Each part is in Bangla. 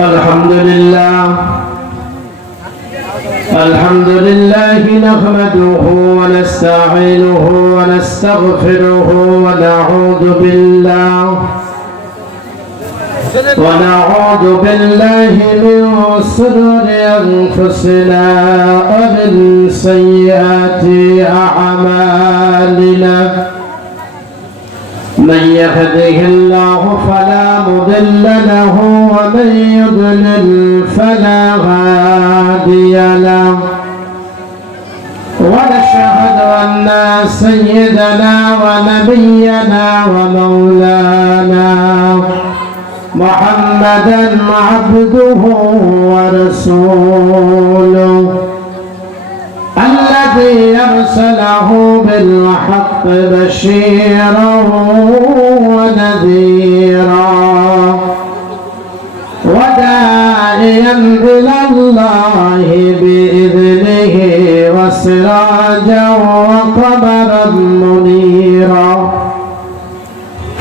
الحمد لله نحمده ونستعينه ونستغفره ونعوذ بالله من شرور أنفسنا ومن سيئات أعمالنا من يهده الله فلا مضل له ومن يضلل فلا هادي له ونشهد أن سيدنا ونبينا ومولانا محمدا عبده ورسوله الذي أرسله بالحق بشيرا ونذيرا وداعيا إلى الله بإذنه وسراجا وقمرا منيرا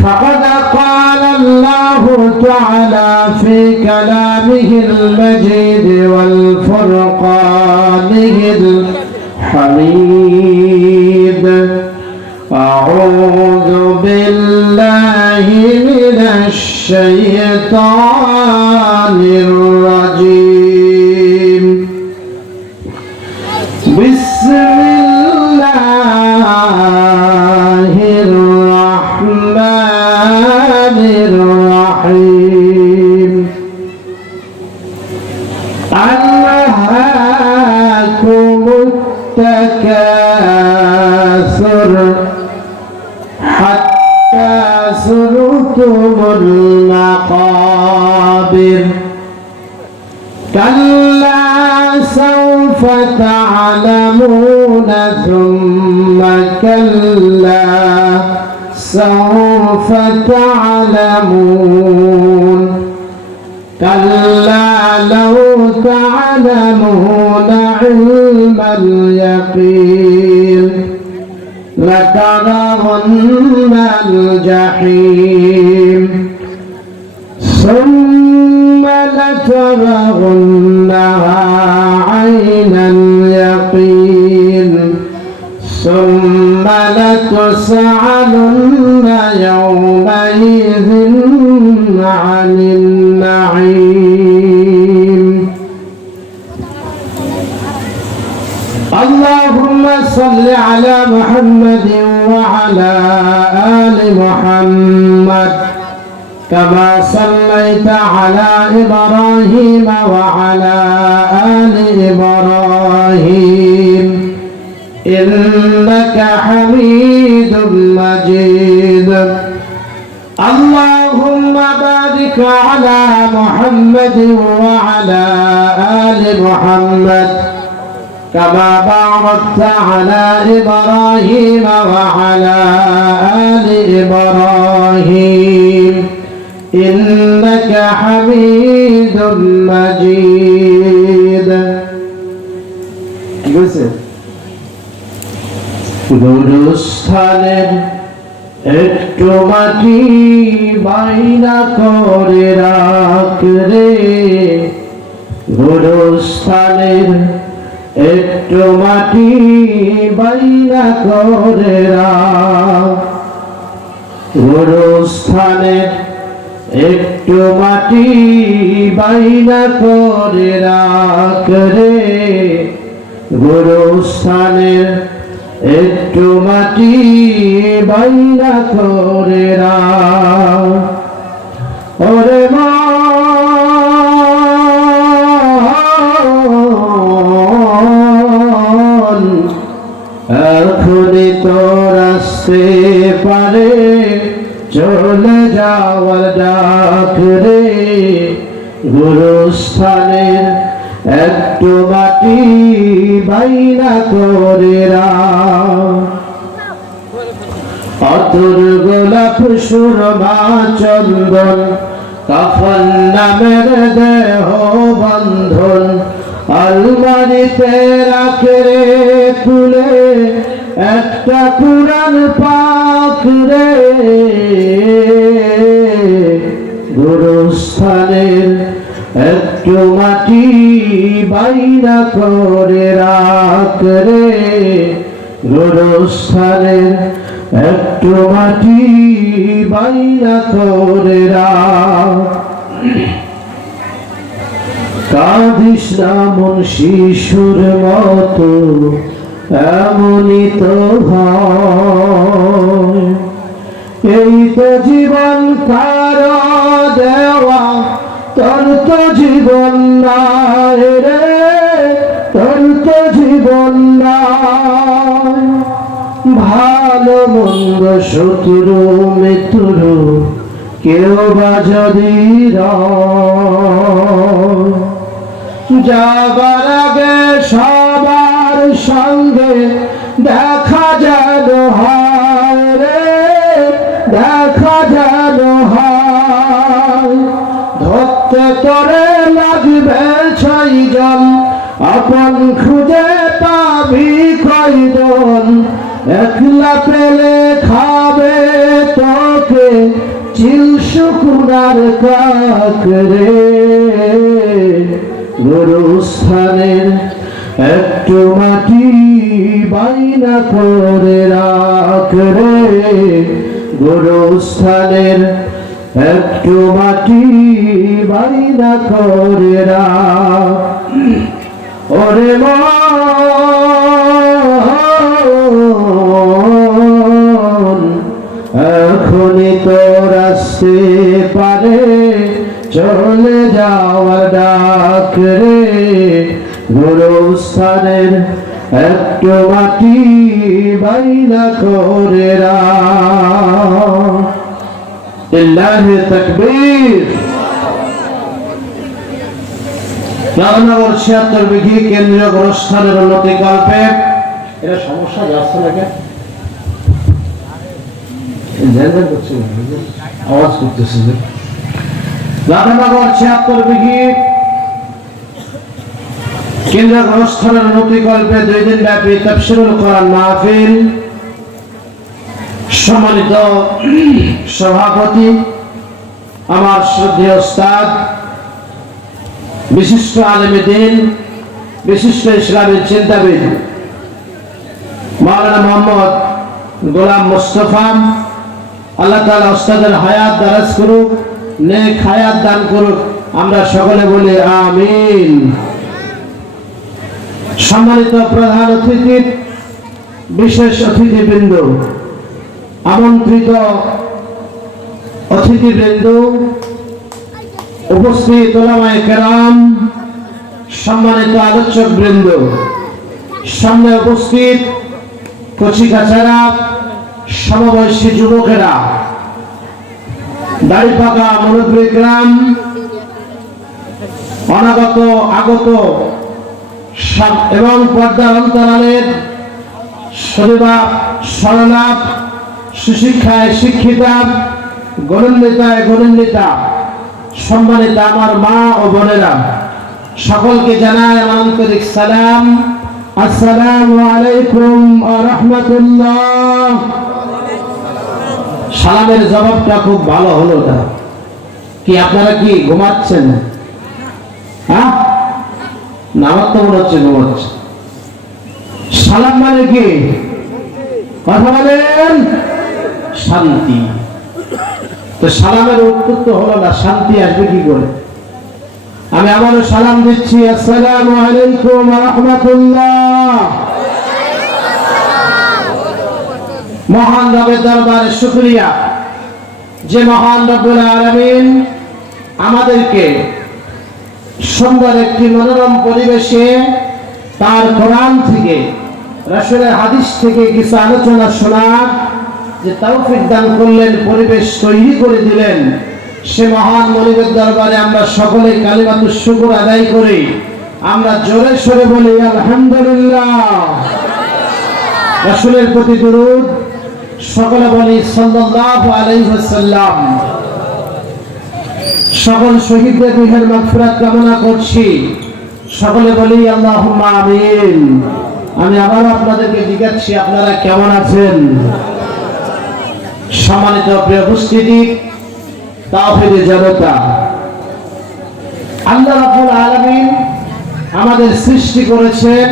فقد قال الله تعالى في كلامه المجيد والفرقانه الحميد أعوذ بالله من الشيطان الرجيم بسم الله الرحمن الرحيم ألهاكم التكاثر حتى زرتم المقابر كلا سوف تعلمون ثم كلا سوف تعلمون كلا لو تعلمون علم اليقين لترون الجحيم ثم لترونها عين اليقين ثم لتسألن يومئذ عن النعيم اللهم صل على محمد وعلى آل محمد كما صليت على إبراهيم وعلى آل إبراهيم إنك حميد مجيد اللهم بارك على محمد وعلى آل محمد كما باركت على إبراهيم وعلى آل إبراهيم إنك حميد مجيد গুরুস্থানের একটু মাটি বাইনা করে রাখ রে গুরুস্থানের একটু মাটি বাইনা করে রাখ গুরুস্থানের একটু মাটি বাইনা করে রাখ রে গুরুস্থানের একটু মাটি বাইনা করে রাখ ওরে মা এখনই তোর আসতে পারে চলে যাওয়ার ডাক রে গুরুস্থানের একটু মাটি বাইনা করে রাখ অতুর গোলাপ সুরমা চন্দন কাফন নামের দেহ বন্ধন আলমারিতে রাখে রে তুলে একটা কুরআন পাক রে গুরুস্থানের একটু মাটি বাইনা করে রাখ রে গোরস্থানের, একটু মাটি বাইনা করে রাখ। কাঁদিস না মন শিশুর মতো, এমনই তো হয়। এই তো জীবন কারো দেওয়া, তোর তো জীবন নাই রে, তোর তো জীবন নাই। ভালো মন্দ শত্রু মিত্র কেউ বা যদি যাবার আগে সবার সঙ্গে দেখা যেন হয় রে, দেখা যেন হয়। ধরতে তোরে লাগবে ছয়জন, আপন খুঁজে পাবি কয়জন। একলা পেলে খাবে তোকে চিল শুকুনার কাক রে গোরস্থানের, একটু মাটি বাইনা করে রাখ রে গোরস্থানের, একটু মাটি বাইনা করে রাখ। ওরে মন এখনই তোর আসতে পারে চলে যাওয়ার ডাক রে গোরস্থানের, একটু মাটি বাইনা করে রাখ। লিল্লাহি তাকবীর। রামনগর ৭৬ বিঘি কেন্দ্রীয় গোরস্থানের উন্নতি কল্পে, এটা সমস্যা যাচ্ছে নাকি আওয়াজ করতেছে যে রাধানগর ৭৬ বিঘি কেন্দ্রীয় গোরস্থানের উন্নতি কল্পে ২ দিন ব্যাপী তাফসীরুল কোরআন মাহফিল। সম্মানিত সভাপতি আমার শ্রদ্ধেয় ওস্তাদ, বিশিষ্ট আলেম দ্বীন, বিশিষ্ট ইসলামী চিন্তাবিদ মাওলানা মোহাম্মদ গোলাম মুস্তাফা, আল্লাহ তাআলা ওস্তাদের হায়াত দারাজ করুক, নেক হায়াত দান করুক, আমরা সকলে বলি আমিন। সম্মানিত প্রধান অতিথি, বিশেষ অতিথিবৃন্দ, আমন্ত্রিত অতিথিবৃন্দ, উপস্থিত ওলামায়ে কেরাম, সম্মানিত আলোচক বৃন্দ, সামনে উপস্থিত কচিকাচারা, সমবয়সী যুবকেরা, দাড়িপাকা মুরব্বী গ্রাম, অনাগত আগত এবং পর্দার অন্তরালের সদীবাপ সরলাপ, সুশিক্ষায় শিক্ষিতা, গণন্বিতায় গণন্বিতা, সম্মানিত আমার মা ও বোনেরা, সকলকে জানাই আমার আন্তরিক সালাম। আসসালামু আলাইকুম ওয়া রাহমাতুল্লাহ। সালামের জবাবটা খুব ভালো হলো না কি? আপনারা কি ঘুমাচ্ছেন? হ্যাঁ, না, আমার তো মনে হচ্ছে ঘুমাচ্ছে। সালাম মানে কি? কথা বলেন। শান্তি। তো সালামের উত্তর তো হলো না, শান্তি আসবে কি করে? আমি আবারও সালাম দিচ্ছি, আসসালামু আলাইকুম ওয়া রাহমাতুল্লাহ। মহান রবের দরবারে শুকরিয়া যে মহান রব্বুল আলামিন আমাদেরকে সুন্দর একটি মনোরম পরিবেশে তার কোরআন থেকে, রাসূলের হাদিস থেকে কিছু আলোচনা শোনার যে তৌফিক দান করলেন, পরিবেশ তৈরি করে দিলেন, সে মহান মালিকের দরবারে আমরা সকলে কালিমাতুশ শুকর আদায় করি। আমরা জোরে সোরে বলি আলহামদুলিল্লাহ। রাসূলের প্রতি দরুদ, সকলে বলি সাল্লাল্লাহু আলাইহি ওয়াসাল্লাম। সকল শহীদদের রূহের মাগফিরাত কামনা করছি, সকলে বলি আল্লাহুম্মা আমিন। আমি আবার আপনাদেরকে জিজ্ঞাসি, আপনারা কেমন আছেন? সম্মানিত প্রিয় উপস্থিতি, তাওহীদের জনতা, আল্লাহ রাব্বুল আলামিন আমাদের সৃষ্টি করেছেন,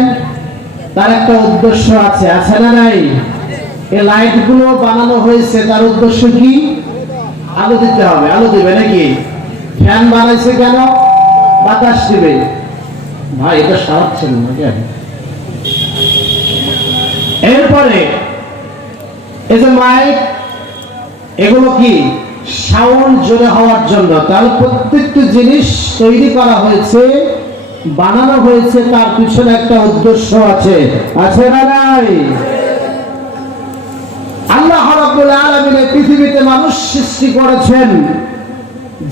তার একটা উদ্দেশ্য আছে, আছে না নাই? এই লাইটগুলো বানানো হয়েছে, তার উদ্দেশ্য কি? আলো দিতে হবে, আলো দিবে নাকি? ফ্যান বানাইছে কেন? বাতাস দিবে। ভাই এটা সারাচ্ছেন না কেন? এরপরে এই যে মাইক, এগুলো কি? সাউন্ড জোরে হওয়ার জন্য। তার প্রত্যেকটি জিনিস তৈরি করা হয়েছে, বানানো হয়েছে, তার পিছনে একটা উদ্দেশ্য আছে, আছে না নাই? আল্লাহ রাব্বুল আলামিন পৃথিবীতে মানুষ সৃষ্টি করেছেন,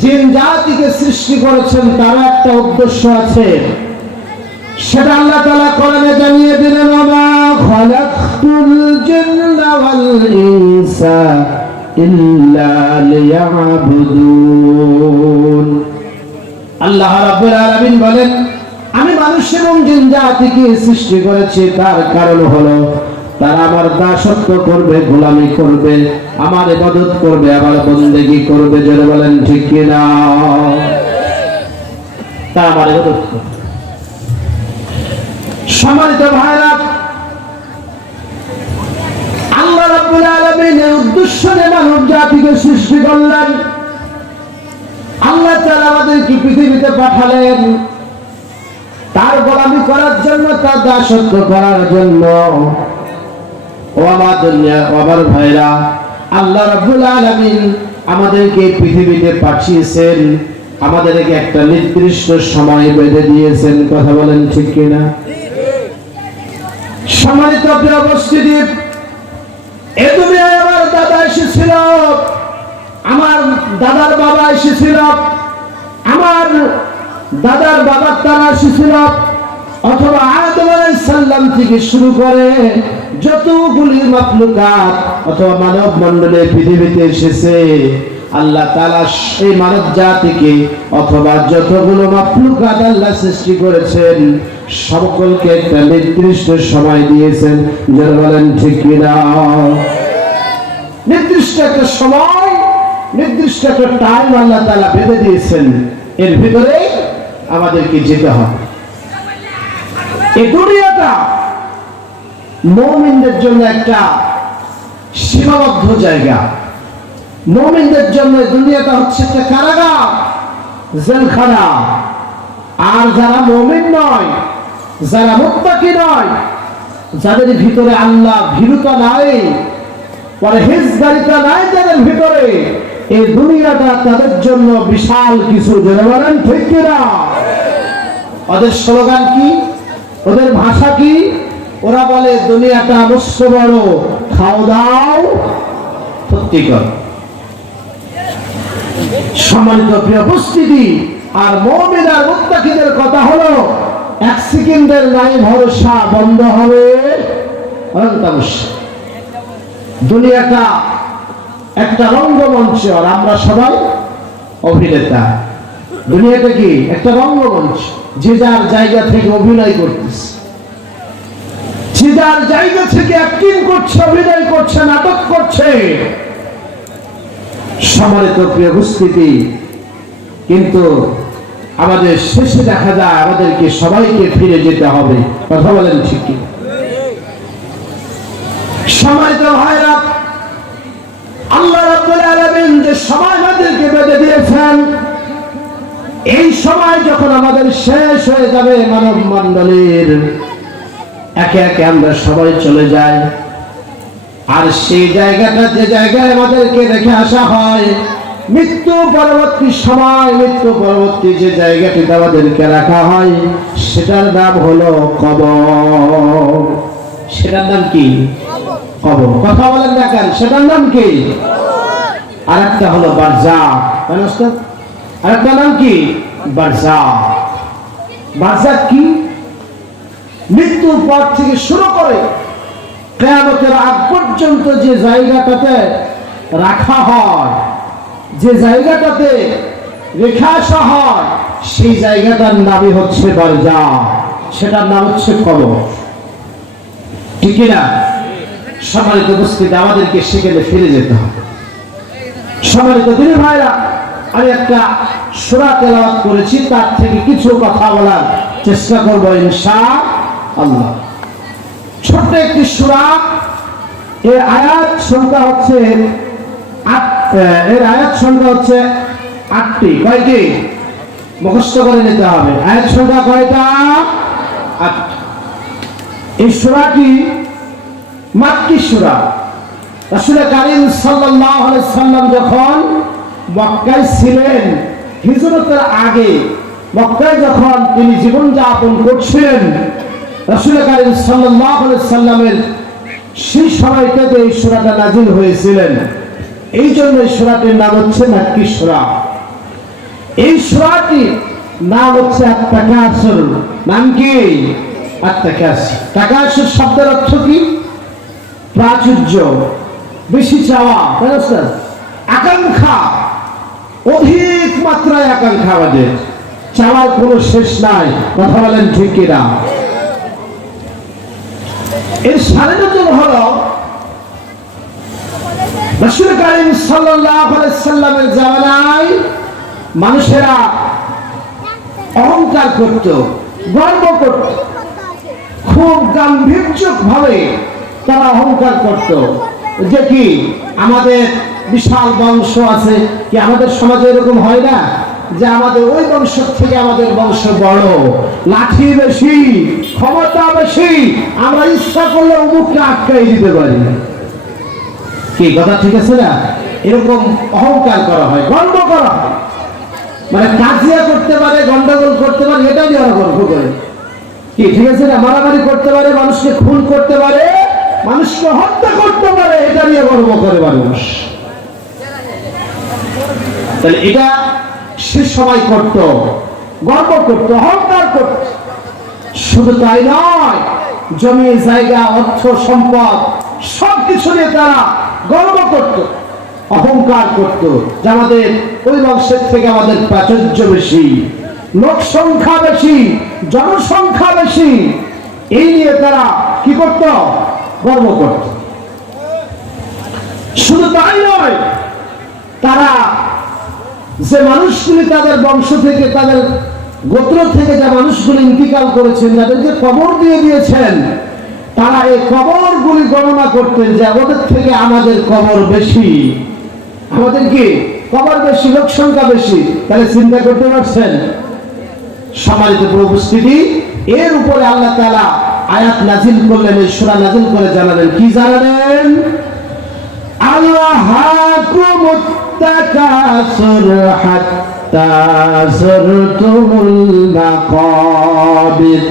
জিন জাতিকে সৃষ্টি করেছেন, তার একটা উদ্দেশ্য আছে। সেটা আল্লাহ তাআলা কোরআনে জানিয়ে দিলেন, ওয়া খালাকতুল জিন্না ওয়াল ইনসা ইল্লা লিয়াবুদুন। আল্লাহ রাব্বুল আলামিন বলেন, আমি মানুষ এবং জিন জাতিকে সৃষ্টি করেছি, তার কারণ হলো তারা আমার দাসত্ব করবে, গোলামি করবে, আমার ইবাদত করবে, আমার বন্দেগী করবে। যারা বলেন ঠিক কিনা? তারা আমার ইবাদত করবে। সম্মানিত ভাইরা, আল্লাহ রাব্বুল আলামিনের উদ্দেশ্য নিয়ে মানব জাতিকে সৃষ্টি করলেন। আল্লাহ তাআলা আমাদেরকে পৃথিবীতে পাঠালেন তার গোলামি করার জন্য, তার দাসত্ব করার জন্য। ও আমার দুনিয়া, ও আমার ভাইরা, আল্লাহ রাব্বুল আলামিন আমাদেরকে পৃথিবীতে পাঠিয়েছেন, আমাদেরকে একটা নির্দিষ্ট সময় বেঁধে দিয়েছেন। কথা বলেন ঠিক কিনা? সম্মানিত প্রিয় উপস্থিতি, এই দুনিয়ায় আমার দাদা এসেছিল, আমার দাদার বাবা এসেছিল, আমার দাদার বাবার তারা এসেছিল, অথবা আদম আলাইহিস সালাম থেকে শুরু করে যতগুলি মাখলুকাত অথবা মানব মণ্ডলী পৃথিবীতে এসেছে, আল্লাহ তাআলা সেই মানব জাতিকে অথবা যতগুলো মাখলুকাত আল্লাহ সৃষ্টি করেছেন, সকলকে একটা নির্দিষ্ট সময় দিয়েছেন। যারা বলেন ঠিক কিনা? নির্দিষ্ট একটা সময়, নির্দিষ্ট একটা টাইম আল্লাহ তাআলা বেঁধে দিয়েছেন, এর ভিতরে আমাদেরকে যেতে হবে। এই দুনিয়াটা মুমিনদের জন্য একটা সীমাবদ্ধ জায়গা। মুমিনদের জন্য দুনিয়াটা হচ্ছে একটা কারাগার, জেলখানা। আর যারা মুমিন নয়, যারা মুত্তাকি নয়, যাদের ভিতরে আল্লাহ ভীরুতা নাই, পরহেজগারিতা নাই যাদের ভিতরে, এই দুনিয়াটা তাদের জন্য বিশাল কিছু। যারা বলেন ঠিক কিনা? ওদের স্লোগান কি? ওদের ভাষা কি? ওরা বলে দুনিয়াটা মস্ত বড়, খাও দাও ফুর্তি কর। সম্মানিত প্রিয় উপস্থিতি, আর মুমিন আর মুত্তাকিদের কথা হলো এক সেকেন্ডের নাই ভরসা, বন্ধ হবে অনন্তবর্ষ। দুনিয়াটা একটা রঙ্গমঞ্চ, আর আমরা সবাই অভিনেতা। দুনিয়াটা কি? একটা রঙ্গমঞ্চ। যে যার জায়গা থেকে অভিনয় করতেছে, যে যার জায়গা থেকে অ্যাক্টিং করছে, অভিনয় করছে, নাটক করছে। সম্মানিত প্রিয় উপস্থিতি, কিন্তু আমাদের শেষে দেখা যায় আমাদেরকে সবাইকে ফিরে যেতে হবে। কথা বলেন ঠিক কি? সম্মানিত ভাইরা, আল্লাহ রাব্বুল আলামিন যে সময় আমাদেরকে বেঁধে দিয়েছেন, এই সময় যখন আমাদের শেষ হয়ে যাবে, মানব মণ্ডলীর একে একে আমরা সবাই চলে যাই। আর সেই জায়গাটা, যে জায়গায় আমাদেরকে রেখে আসা হয়, মৃত্যু পরবর্তী সময়, মৃত্যু পরবর্তী যে জায়গাটিতে আমাদেরকে রাখা হয়, সেটার নাম হলো কবর। সেটার নাম কি? কবর। কথা বলেন না কেন? সেটার নাম কি? আর একটা হলো বারজাখ। আর একটা নাম কি? বারজাখ। বারজাখ কি? মৃত্যুর পর থেকে শুরু করে কিয়ামতের আগ পর্যন্ত যে জায়গাটাতে রাখা হয়, যে জায়গাটাতে রেখে আসা হয়, সেই জায়গাটার নামই হচ্ছে বারজাখ। সেটার নাম হচ্ছে কবর। ঠিক না? সম্মানিত উপস্থিতি, আমাদেরকে সেখানে ফিরে যেতে হবে। সম্মানিত দিনী ভাইরা, আমি একটা সূরা তেলাওয়াত করেছি, তার থেকে কিছু কথা বলার চেষ্টা করব ইনশাআল্লাহ। ছোট্ট একটি সূরা, এর আয়াত সংখ্যা হচ্ছে 8টি। কয়টি মুখস্থ করে নিতে হবে? আয়াত সংখ্যা কয়টা? 8। এই সূরাটি মাক্কি সূরা। রাসূল কারীম সাল্লাল্লাহু আলাইহি সাল্লাম যখন মক্কায় ছিলেন, হিজরতের আগে মক্কায় যখন তিনি জীবন যাপন করছিলেন, রাসূল কারীম সাল্লাল্লাহু আলাইহি সাল্লামের সেই সময়টাতে এই সূরাটা নাযিল হয়েছিলেন। এই জন্য এই সূরাটির নাম হচ্ছে মাক্কি সূরা। এই সূরাটির নাম হচ্ছে আত-তাকাসুর। নাম কি? আত-তাকাসুর। তাকাসুর শব্দের অর্থ কি? প্রাচুর্য, বেশি চাওয়া, আকাঙ্ক্ষা, অধিক মাত্রায় আকাঙ্ক্ষা। আমাদের চাওয়ার কোনো শেষ নাই। কথা বলেন ঠিক কিনা? এর সাধারণ হলো রাসূল কারীম সাল্লাল্লাহু আলাইহি সাল্লামের জামানায় মানুষেরা অহংকার করত, গর্ব করত, খুব গাম্ভীর্যভাবে তারা অহংকার করত যে কি আমাদের বিশাল বংশ আছে। কি আমাদের সমাজে এরকম হয় না যে আমাদের ওই বংশ থেকে আমাদের বংশ বড়, লাঠি বেশি, ক্ষমতা বেশি, আমরা ইচ্ছা করলে অমুককে আটকাই দিতে পারি? কি কথা ঠিক আছে না? এরকম অহংকার করা হয়, গর্ব করা হয়। মানে কাজিয়া করতে পারে, গন্ডগোল করতে পারে, এটা নিয়ে ওরা গর্ব করে। কি ঠিক আছে না? মারামারি করতে পারে, মানুষকে খুন করতে পারে, মানুষকে হত্যা করতে পারে, এটা নিয়ে গর্ব করে মানুষ। তাহলে এটা সে সময় করত, গর্ব করত, অহংকার করত। শুধু তাই নয়, জমি জায়গা, অর্থ সম্পদ সবকিছু নিয়ে তারা গর্ব করত, অহংকার করত যে আমাদের ওই বংশের থেকে আমাদের প্রাচুর্য বেশি, লোক সংখ্যা বেশি, জনসংখ্যা বেশি। এই নিয়ে তারা কি করত? গর্ব করত। শুধু তাই নয়, তারা যে মানুষগুলি তাদের বংশ থেকে, তাদের গোত্র থেকে যে মানুষগুলি ইন্তিকাল করেছেন, যাদেরকে কবর দিয়ে দিয়েছেন, তারা এই কবরগুলি গণনা করতেন যে ওদের থেকে আমাদের কবর বেশি, আমাদের কি কবর বেশি, লোক সংখ্যা বেশি। তাহলে চিন্তা করতে পারছেন? সম্মানিত উপস্থিতি, এর উপরে আল্লাহ তাআলা আয়াত নাযিল করলেন, এই সূরা নাযিল করে জানালেন কি? জানালেন আল্লাহাকুমুত তাকাসুর হাত্তা যুরতুমুল মাকাবির।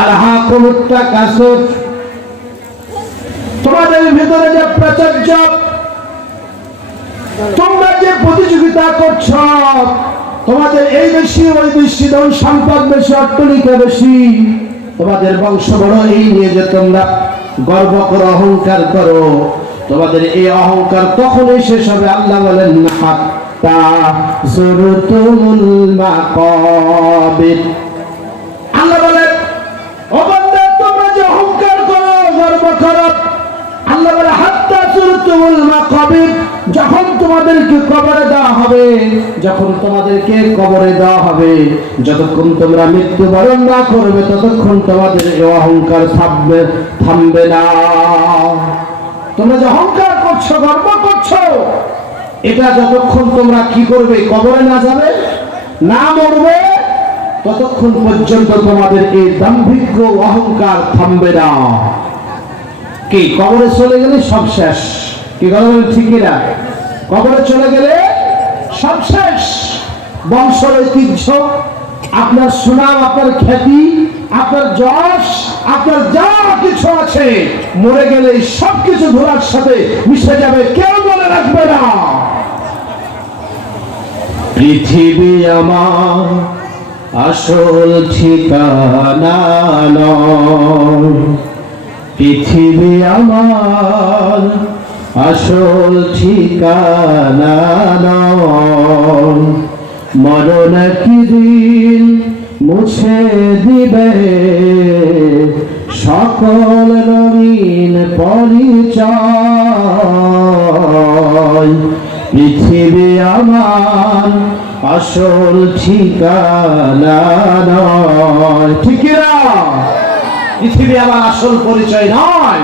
আল্লাহাকুমুত তাকাসুর, তোমাদের ভিতরে যে প্রাচুর্য, তোমরা যে প্রতিযোগিতা করছো, তোমাদের এই বেশি, ওই বেশি, ধন সম্পদ বেশি, অট্টালিকা বেশি, তোমাদের বংশ বড়, এই নিয়ে যে তোমরা গর্ব করো, অহংকার করো, তোমাদের এই অহংকার কখনোই শেষ হবে? আল্লাহ বলেন হাত্তা যুরতুমুল মাকাবির। আল্লাহ বলেন ও বান্দা, তোমরা যে অহংকার করো, গর্ব করো, আল্লাহ বলে হাত্তা যুরতুমুল মাকাবির, যখন তোমাদেরকে কবরে দেওয়া হবে, যখন তোমাদেরকে কবরে দেওয়া হবে, যতক্ষণ তোমরা মৃত্যুবরণ না করবে, ততক্ষণ তোমাদের এই অহংকার থামবে না। তোমরা যে অহংকার করছো, গর্ব করছো, এটা যতক্ষণ তোমরা কি করবে? কবরে না যাবে, না মরবে, ততক্ষণ পর্যন্ত তোমাদের এই দাম্ভিক অহংকার থামবে না। কি কবরে চলে গেলে সব শেষ? কি কথা বলেন ঠিক কিনা? কবরে চলে গেলে সব শেষ। বংশ ঐতিহ্য, আপনার সুনাম, আপনার খ্যাতি, আপনার যশ, আপনার যা কিছু আছে, মরে গেলে সবকিছু ধুলার সাথে মিশে যাবে, কেউ মনে রাখবে না। পৃথিবী আমার আসল ঠিকানা নয়, পৃথিবী আমার আসল ঠিকানা নয়, মরণ একদিন মুছে দিবে সকল রঙিন পরিচয়। পৃথিবী আমার আসল ঠিকানা নয়। ঠিক না? পৃথিবী আমার আসল পরিচয় নয়,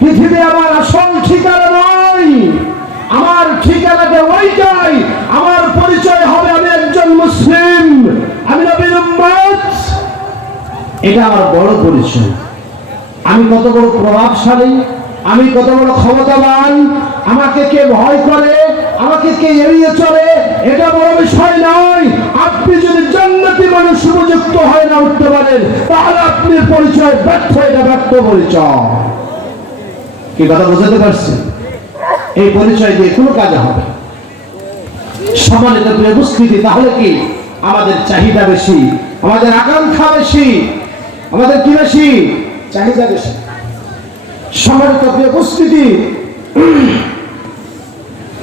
পৃথিবী আমার আসল ঠিকানা নয়। আমার ঠিকানাটা ওইটাই, আমার পরিচয় হবে আমি একজন মুসলিম, আমি নবীর উম্মত। এটা আমার বড় পরিচয়। আমি কত বড় প্রভাবশালী, আমি কত বড় ক্ষমতাবান, আমাকে কে ভয় করে, আমাকে কে এড়িয়ে চলে, এটা বড় বিষয় নয়। আপনি যদি জান্নাতি মানুষ উপযুক্ত হয় না উঠতে পারেন, তাহলে আপনার পরিচয় ব্যর্থ, এটা ব্যর্থ পরিচয়। কি কথা বুঝতে পারছি? এই পরিচয় দিয়ে কোনো কাজ হবে। সম্মানিত প্রিয় উপস্থিতি, তাহলে কি আমাদের চাহিদা বেশি, আমাদের আকাঙ্ক্ষা বেশি, আমাদের কি বেশি? চাহিদা বেশি। সম্মানিত প্রিয় উপস্থিতি,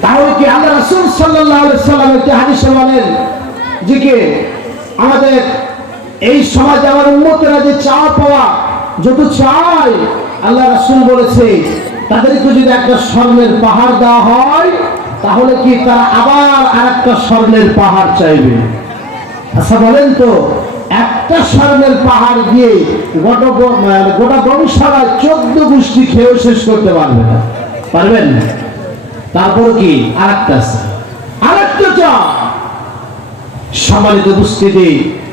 তাহলে কি আল্লাহ রাসূল সাল্লাল্লাহু আলাইহি সাল্লাম একটি হাদিসে বলেন যে কি আমাদের এই সমাজে আমার উম্মতেরা যে চাওয়া পাওয়া যত চায়, আল্লাহ রাসূল বলেছে তাদেরকে যদি একটা স্বর্ণের পাহাড় দেওয়া হয়, তাহলে কি তারা আবার আরেকটা স্বর্ণের পাহাড় চাইবে? আচ্ছা বলেন তো, একটা স্বর্ণের পাহাড় দিয়ে গোটা বংশায় 14 গোষ্ঠী খেয়েও শেষ করতে পারবে না, পারবেন? তারপর কি আরেকটা চা। সম্মানিত উপস্থিতি,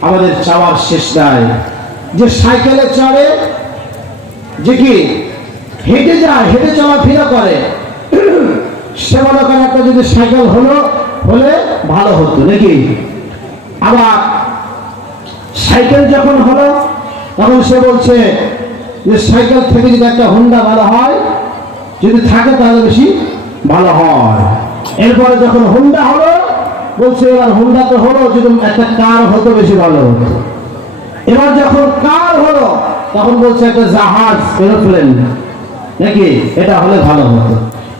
আমাদের চাওয়ার শেষ নাই। যে সাইকেলে চড়ে, যে কি হেঁটে যায়, হেঁটে চলাফেরা করে, সে মনে করে একটা যদি সাইকেল হলে ভালো হতো নাকি। আবার সাইকেল যখন হলো, তখন সে বলছে যে সাইকেল থেকে যদি একটা হোন্ডা ভালো হয়, যদি থাকে তাহলে বেশি ভালো হয়। এরপরে যখন হোন্ডা হলো, বলছে এবার হোন্ডা তো হলো, যদি একটা কার হতো বেশি ভালো হতো। এবার যখন কার হলো, তখন বলছে একটা জাহাজ, এরোপ্লেন নাকি, এটা হলে ভালো হতো।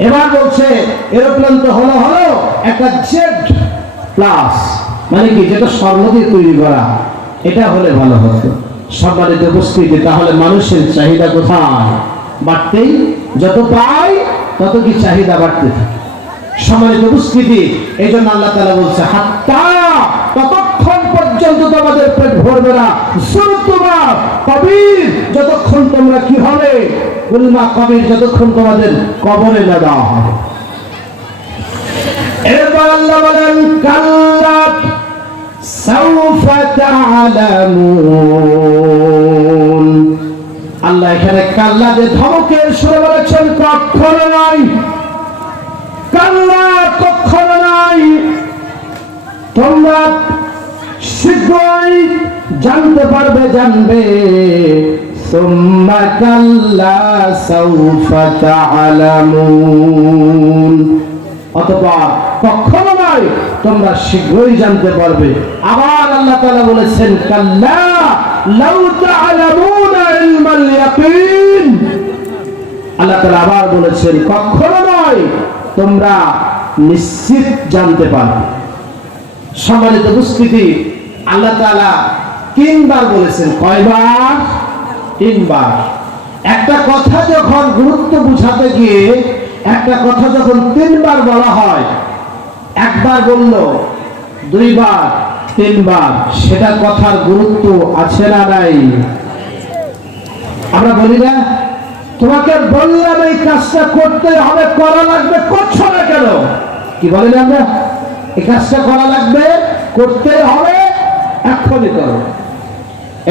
এবার বলছে এরোপ্লেন তো হলো একটা জেড প্লাস, মানে কি যেটা স্বর্ণ দিয়ে তৈরি করা, এটা হলে ভালো হতো। সম্মানিত উপস্থিতি, তাহলে মানুষের চাহিদা কোথায়? বাড়তেই, যত পাই তত কি চাহিদা বাড়তে থাকে। সম্মানিত উপস্থিতি, এই জন্য আল্লাহ তাআলা বলছে হাত্তা, ততক্ষণ পর্যন্ত তোমাদের পেট ভরবে না, সুরতুমা কবির, যতক্ষণ তোমরা কি হবে, উলমা কবির, যতক্ষণ তোমাদের কবরে না দেওয়া হবে। এরপর আল্লাহ বলেন কাল্লা সাউফা তা'লামুন। আল্লাহ এখানে কাল্লা যে ধমকের সুরে বলেছেন, কখনো নয়, কাল্লা কখনো নয়, তোমরা শীঘ্রই জানতে পারবে, জানবে। সুম্মা কাল্লা সাউফা তা'লামুন, অতঃপর কখনো নয়, তোমরা শীঘ্রই জানতে পারবে। আবার আল্লাহ তাআলা বলেছেন কাল্লা লাউ তা'লামুনা ইলমাল ইয়াকিন। আল্লাহ তাআলা আবার বলেছেন কখনো নয়, তোমরা নিশ্চিত জানতে পারবে। সম্মানিত উপস্থিতি, আল্লাহ তাআলা 3 বার বলেছেন। কয়বার? 3 বার। একটা কথা যখন গুরুত্ব বুঝাতে গিয়ে একটা কথা যখন 3 বার বলা হয়, একবার বলল, 2 বার, 3 বার, সেটা কথার গুরুত্ব আছে না নাই? আমরা বলি না, তোমাকে বললাম এই কাজটা করতে হবে, করা লাগবে, করছো না কেন? কি বলি না আমরা, এই কাজটা করা লাগবে, করতে হবে, এখনই করো।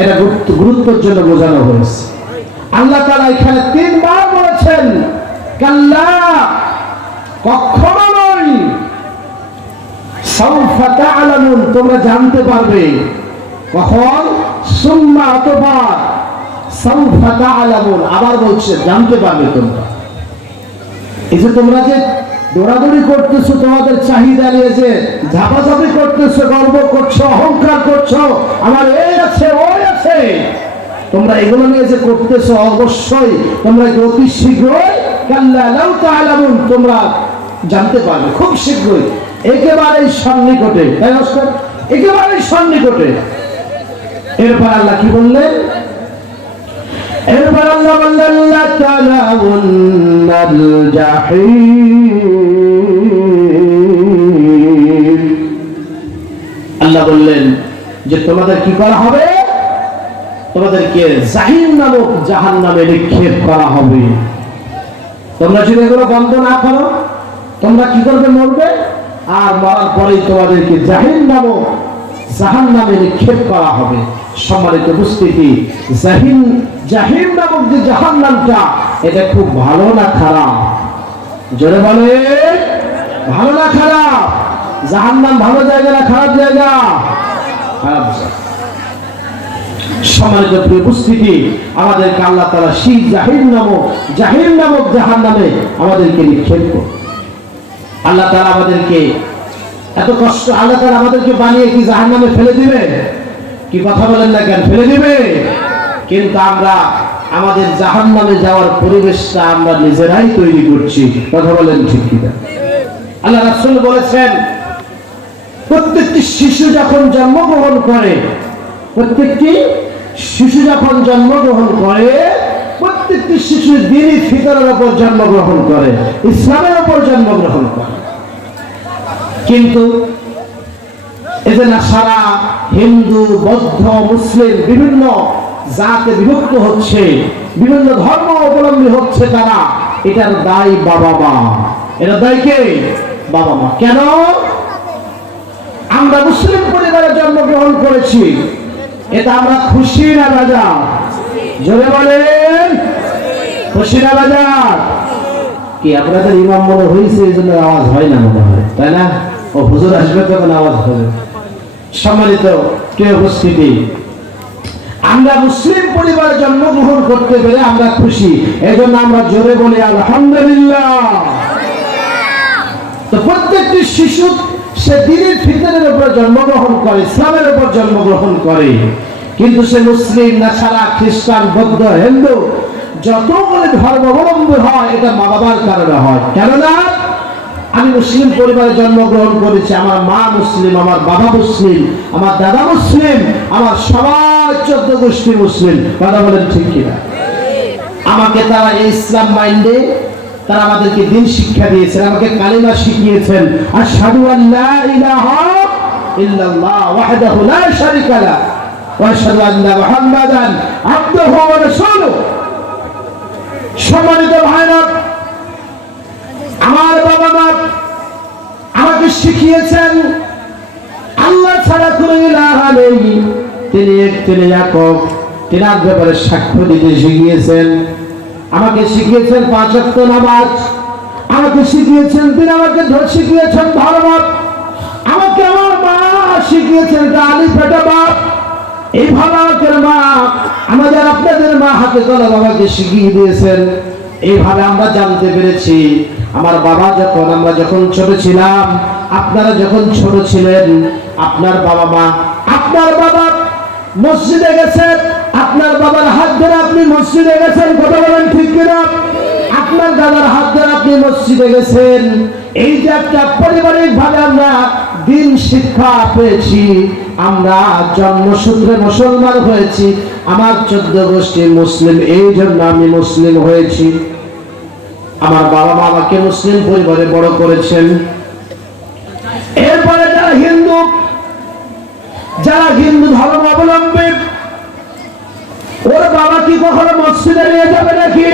এটা গুরুত্বের জন্য বোঝানো হয়েছে। আল্লাহ তাআলা এখানে 3 বার বলেছেন কাল্লা, কখনো নয়, সাউফা তা'লামুন, তোমরা জানতে পারবে। কখন? সুম্মা, অতঃপর, সাউফা তা'লামুন, আবার বলছে জানতে পারবে তোমরা। এই যে তোমরা যে দৌড়াদৌড়ি করতেছো, তোমাদের চাহিদা নিয়ে যে ঝাপাঝাপি করতেছো, গর্ব করছো, অহংকার করছো, আমার এই আছে ওই আছে, তোমরা এগুলো নিয়ে যে করতেছো, অবশ্যই তোমরা অতি শীঘ্রই কাল্লা লাউ তা'লামুন, তোমরা জানতে পারবে খুব শীঘ্রই, একেবারেই সন্নিকটে। তাই না? একেবারেই সন্নিকটে। এরপর আল্লাহ কি বললেন? এরপর আল্লাহ বললেন লাতারাউন্নাল জাহিম, আল্লাহ বললেন যে তোমাদের কি করা হবে, তোমাদেরকে জাহিম নামক জাহান্নামে নিক্ষেপ করা হবে। তোমরা যদি এগুলো বন্ধ না করো তোমরা কি করবে, মরবে, আর মরার পরেই তোমাদেরকে জাহিম নামক জাহান্নামে নিক্ষেপ করা হবে। সম্মানিত উপস্থিতি, জাহিম নামক যে জাহান্নামটা এটা খুব ভালো না খারাপ? জোরে বলে, ভালো না খারাপ? জাহান্নাম ভালো জায়গা না খারাপ জায়গা? খারাপ জায়গা। সম্মানিত উপস্থিতি, আমাদেরকে আল্লাহ তাআলা সেই জাহিম নামক জাহান্নামে আমাদেরকে নিক্ষেপ করবে। আল্লাহ তাআলা আমাদেরকে এত কষ্ট, আল্লাহ তাআলা আমাদেরকে বানিয়ে কি জাহান্নামে ফেলে দিবে? কি কথা বলেন না কেন? ফেলে দিবে। কিন্তু আমরা আমাদের জাহান্নামে যাওয়ার পরিবেশটা আমরা নিজেরাই তৈরি করছি। কথা বলেন ঠিক কিনা? আল্লাহ রাসূল বলেছেন, প্রত্যেকটি শিশু যখন জন্মগ্রহণ করে, প্রত্যেকটি শিশু দ্বীনি ফিতরের উপর জন্মগ্রহণ করে, ইসলামের উপর জন্মগ্রহণ করে। কিন্তু এই যে নাসারা, হিন্দু, বৌদ্ধ, মুসলিম বিভিন্ন জাতে বিভক্ত হচ্ছে, বিভিন্ন ধর্ম অবলম্বী হচ্ছে তারা, এটার দায় বাবা মা। এটা দায় কে? বাবা মা। কেন? আমরা মুসলিম পরিবারে জন্মগ্রহণ করেছি, এটা আমরা খুশি না বাজার? জোরে বলেন, খুশি না বাজার? কি আপনাদের ইমাম মনে হয়েছে এই জন্য আওয়াজ হয় না মনে হয়, তাই না? ও হুজুর আসবে তখন আওয়াজ হবে। সম্মানিত প্রিয় উপস্থিতি, আমরা মুসলিম পরিবারে জন্মগ্রহণ করতে পেরে আমরা খুশি, এই জন্য আমরা জোরে বলি আলহামদুলিল্লাহ। তো প্রত্যেকটি শিশু সে দ্বীনি ফিতরের উপর জন্মগ্রহণ করে, ইসলামের উপর জন্মগ্রহণ করে। কিন্তু সে মুসলিম, নাসারা, খ্রিস্টান, বৌদ্ধ, হিন্দু যতগুলো ধর্মাবলম্বী হয়, এটা মা বাবার কারণে হয়। কেননা আমি মুসলিম পরিবারে জন্মগ্রহণ করেছি, আমার মা মুসলিম, আমার বাবা মুসলিম, আমার দাদা মুসলিম, আমার সবাই 14 গোষ্ঠী মুসলিম। কথা বলেন ঠিক কিনা? আমাকে তারা এই ইসলাম মাইন্ডে তারা আমাদেরকে দ্বীন শিক্ষা দিয়েছেন, আমাকে কালিমা শিখিয়েছেন, আশহাদু আল্লা ইলাহা ইল্লাল্লাহ ওয়াহদাহু লা শারীকা লাহু ওয়া আশহাদু আন্না মুহাম্মাদান আবদুহু ওয়া রাসূলুহু। সম্মানিত ভাইরা, আমার বাবা মা আমাকে শিখিয়েছেন আল্লাহ ছাড়া কোনো ইলাহ নেই, তিনি এক, তিনি একক, তিনার ব্যাপারে সাক্ষ্য দিতে শিখিয়েছেন। আমাকে শিখিয়েছেন 5 ওয়াক্ত নামাজ, আমাকে শিখিয়েছেন, তিনি আমাকে শিখিয়েছেন ধর্ম, আমাকে আমার মা শিখিয়েছেন আলিফ বেটা বাপ। এইভাবে আমাদের মা, আমাদের আপনাদের মা হাতে কলম আমাকে শিখিয়ে দিয়েছেন। এইভাবে আমরা জানতে পেরেছি আমার বাবা যখন, আমরা যখন ছোট ছিলাম, আপনারা যখন ছোট ছিলেন, আপনার বাবা মা, আপনার বাবা মসজিদে গেছেন, আপনার বাবার হাত ধরে আপনি মসজিদে গেছেন। কথা বলেন ঠিক কিনা? আপনার দাদার হাত ধরে আপনি মসজিদে গেছেন। এই যে একটা পারিবারিক ভাবে আমরা দ্বীন শিক্ষা পেয়েছি, আমরা জন্মসূত্রে মুসলমান হয়েছি, আমার 14 গোষ্ঠী মুসলিম, এই জন্য আমি মুসলিম হয়েছি। আমার বাবা মা আমাকে মুসলিম পরিবারে বড় করেছেন। এরপরে যারা হিন্দু ধর্ম অবলম্বী, ওর বাবা কি কখনো মসজিদে নিয়ে যাবে নাকি?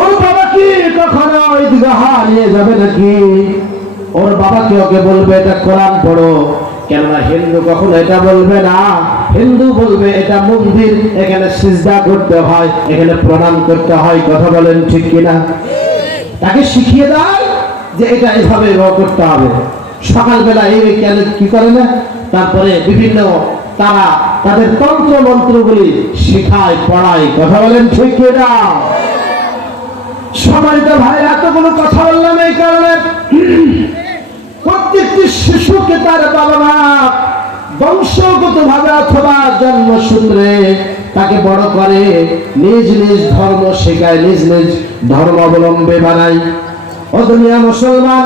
ওর বাবা কি কখনো ঈদগাহ নিয়ে যাবে নাকি? ওর বাবা কি ওকে বলবে এটা কোরআন পড়ো? কেননা হিন্দু কখনো এটা বলবে না। হিন্দু বলবে এটা মন্দির, এখানে সিজদা করতে হয়, এখানে প্রণাম করতে হয়। কথা বলেন ঠিক কিনা? তাকে শিখিয়ে দেয় যে এটা এইভাবে করতে হবে। সকালবেলা এই কি করে না, তারপরে বিভিন্ন তারা তাদের তন্ত্র মন্ত্রগুলি শেখায়, পড়ায়। কথা বলেন ঠিক কিনা? সম্মানিত ভাই, এতগুলো কথা বললাম এই কারণে, প্রত্যেকটি শিশুকে তার বাবা মা বংশগত ভাবে অথবা জন্মসূত্রে তাকে বড় করে, নিজ নিজ ধর্ম শেখায়, নিজ নিজ ধর্মাবলম্বী বানায়। ও দুনিয়া মুসলমান,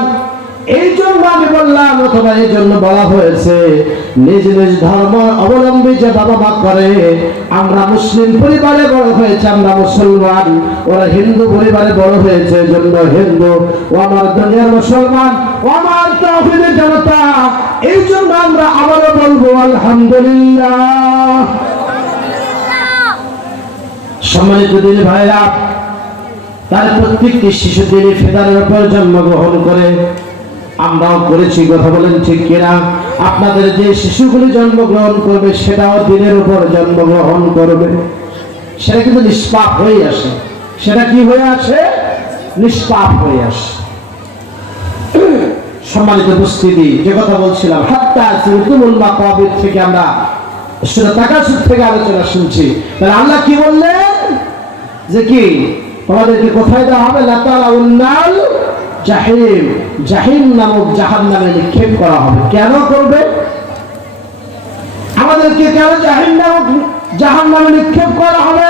এই জন্য আমি বললাম, অথবা এই জন্য বলা হয়েছে, নিজ নিজ ধর্ম অবলম্বী যে বাবা মা করে, আমরা মুসলিম পরিবারে বড় হয়েছে, আমরা মুসলমান, ওরা হিন্দু পরিবারে বড় হয়েছে, জন্য হিন্দু। ও আমার দুনিয়ার মুসলমান, ও আমার তাওহীদের জনতা, এই জন্য আমরা আবারও বলবো আলহামদুলিল্লাহ। সম্মানিত দিনী ভাইরা, তার প্রত্যেকটি শিশু দিনী ফিতরার উপর জন্মগ্রহণ করে, আমরাও করেছি, কথা বলেন ঠিক কিনা? আপনাদের যে শিশুগুলি জন্মগ্রহণ করবে সেটাও দিনের উপর জন্মগ্রহণ করবে, সেটা কিন্তু নিষ্পাপ হয়ে আসে। সেটা কি হয়ে আসে? নিষ্পাপ হয়ে আসে। সম্মানিত উপস্থিতি, যে কথা বলছিলাম, হাত্তা সিলতুমুল মাকাবির থেকে আমরা সূরা তাকাসুর থেকে আলোচনা শুনছি। তাহলে আল্লাহ কি বললেন? যে কি তোমাদেরকে কোথায় দেওয়া হবে? লাতারাউন্নাল জাহিম, জাহিম নামক জাহান্নামে নিক্ষেপ করা হবে। কেন করবে? আমাদেরকে কেন জাহিম নামক জাহান্নামে নিক্ষেপ করা হবে?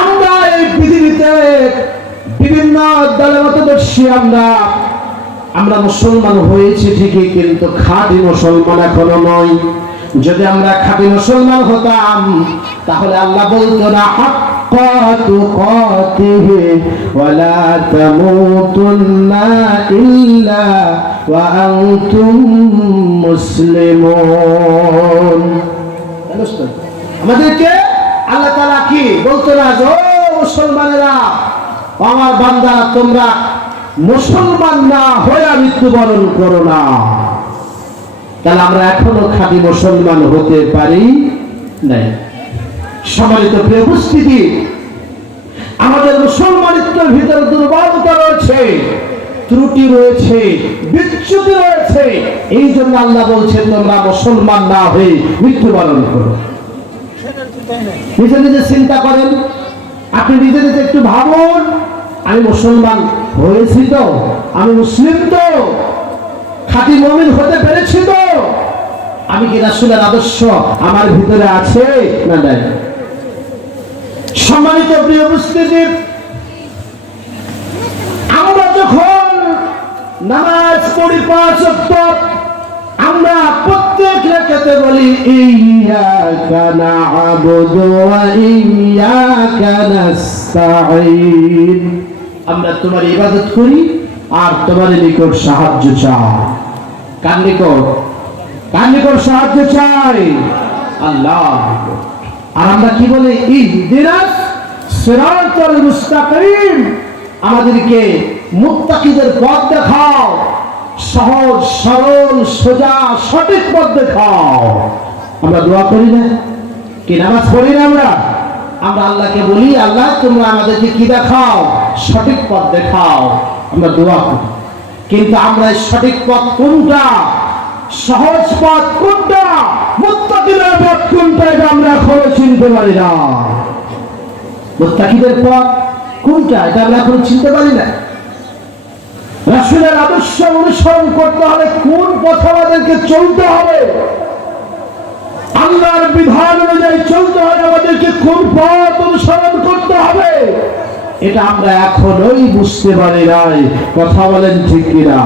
আমরা এই পৃথিবীতে বিভিন্ন দলে মতদর্শী, আমরা মুসলমান হয়েছি ঠিকই, কিন্তু খাঁটি মুসলমান এখনো নয়। যদি আমরা খাঁটি মুসলমান হতাম, তাহলে আল্লাহ বলতো না হাক্কা তুকাতিহি ওয়ালা তামুতুন্না ইল্লা ওয়া আনতুম মুসলিমুন। আমাদেরকে আল্লাহ তাআলা কি বলতো না? ও মুসলমানেরা, আমার বান্দা, তোমরা মুসলমান না হয়ে মৃত্যুবরণ করো না। তাহলে আমরা এখনো খাঁটি মুসলমান হতে পারি নাই। সম্মানিত প্রিয় উপস্থিতি, আমাদের মুসলমানিত্বের ভিতরে দুর্বলতা রয়েছে, ত্রুটি রয়েছে, বিচ্যুতি রয়েছে। এই জন্য আল্লাহ বলছেন তোমরা মুসলমান না হয়ে মৃত্যুবরণ করো। নিজে নিজে চিন্তা করেন, আপনি নিজে নিজে একটু ভাবুন, আমি মুসলমান হয়েছি তো? আমি মুসলিম তো? খাঁটি মুমিন হতে পেরেছি তো? আমি কি রাসূলের আদর্শ আমার ভিতরে আছে না নাই? সম্মানিত প্রিয় উপস্থিতি, আমরা যখন নামাজ পড়ি 5 ওয়াক্ত, আমরা প্রত্যেক রাকাতে বলি ইয়্যাকা না'বুদু ওয়া ইয়্যাকা নাস্তাঈন। আমরা তোমার ইবাদত করি আর তোমার নিকট সাহায্য চাই। কার নিকট? কার নিকট সাহায্য চাই? আল্লাহ। আর আমরা কি বলি? ইহদিনাস সিরাতাল মুস্তাকিম, আমাদেরকে মুত্তাকিদের পথ দেখাও, সহজ সরল সোজা সঠিক পথ দেখাও। আমরা দোয়া করি না কি? নামাজ পড়ি না আমরা? আমরা আল্লাহকে বলি, আল্লাহ তোমরা আমাদেরকে কি দেখাও? সঠিক পথ দেখাও। আমরা দোয়া করি, কিন্তু আমরা সঠিক পথ কোনটা, সহজ পথ কোনটা, মুত্তাকিদের পথ কোনটা, এটা আমরা এখনো চিনতে পারি না। মুত্তাকিদের পথ কোনটা, এটা আমরা এখনো চিনতে পারি না। রাসূলের আদর্শ অনুসরণ করতে হলে কোন পথ আমাদেরকে চলতে হবে, আল্লাহর বিধান অনুযায়ী চলতে হবে, আমাদেরকে কোন পথ অনুসরণ করতে হবে, এটা আমরা এখনোই বুঝতে পারি নাই। কথা বলেন ঠিক কিনা?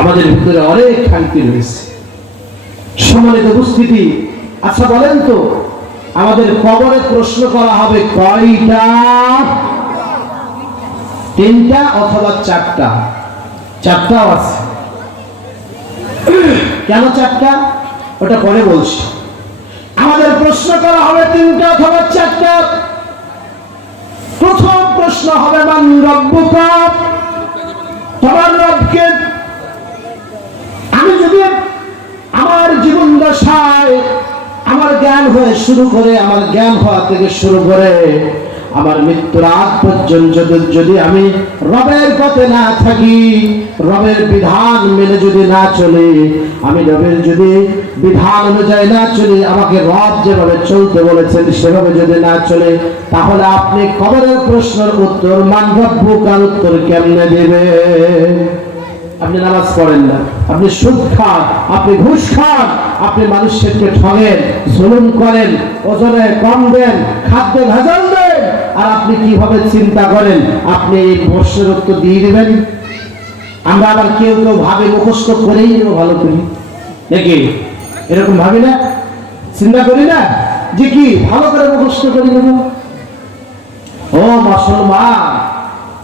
আমাদের ভিতরে অনেক খামতি রয়েছে। সম্মানিত উপস্থিতি, আচ্ছা বলেন তো, আমাদের কবরে প্রশ্ন করা হবে কয়টা? 3টা অথবা 4টা? 4টাও আছে। কেন 4টা? ওটা পরে বলছি। আমাদের প্রশ্ন করা হবে 3টা অথবা 4টা। প্রথম প্রশ্ন হবে মান রব্বুকা, তোমার রবকে। আমি যদি আমার জীবন দশায় আমার জ্ঞান হয়ে শুরু করে, আমার জ্ঞান হওয়া থেকে শুরু করে আমার মৃত্যুর আগ পর্যন্ত যদি আমি রবের পথে না থাকি, রবের বিধান মেনে যদি না চলি, আমি রবের যদি বিধান অনুযায়ী না চলি, আমাকে রব যেভাবে চলতে বলেছেন সেভাবে যদি না চলে, তাহলে আপনি কবরের প্রশ্নের উত্তর মান রব্বুকার উত্তর কেমনে দেবেন? আপনি নামাজ পড়েন না, আপনি সুদ খান, আপনি ঘুষ খান, আপনি মানুষকে ঠগেন, জুলুম করেন, ওজনে কম দেন, খাদ্যে ভেজাল দেন, আর আপনি কিভাবে চিন্তা করেন আপনি এই প্রশ্নের উত্তর দিয়ে দেবেন? আমরা আবার কেউ কেউ ভাবে মুখস্থ করেই নেব ভালো করি, নাকি এরকম ভাবি না? চিন্তা করি না যে কি ভালো করে মুখস্থ করে নেব? ও মুসলমান,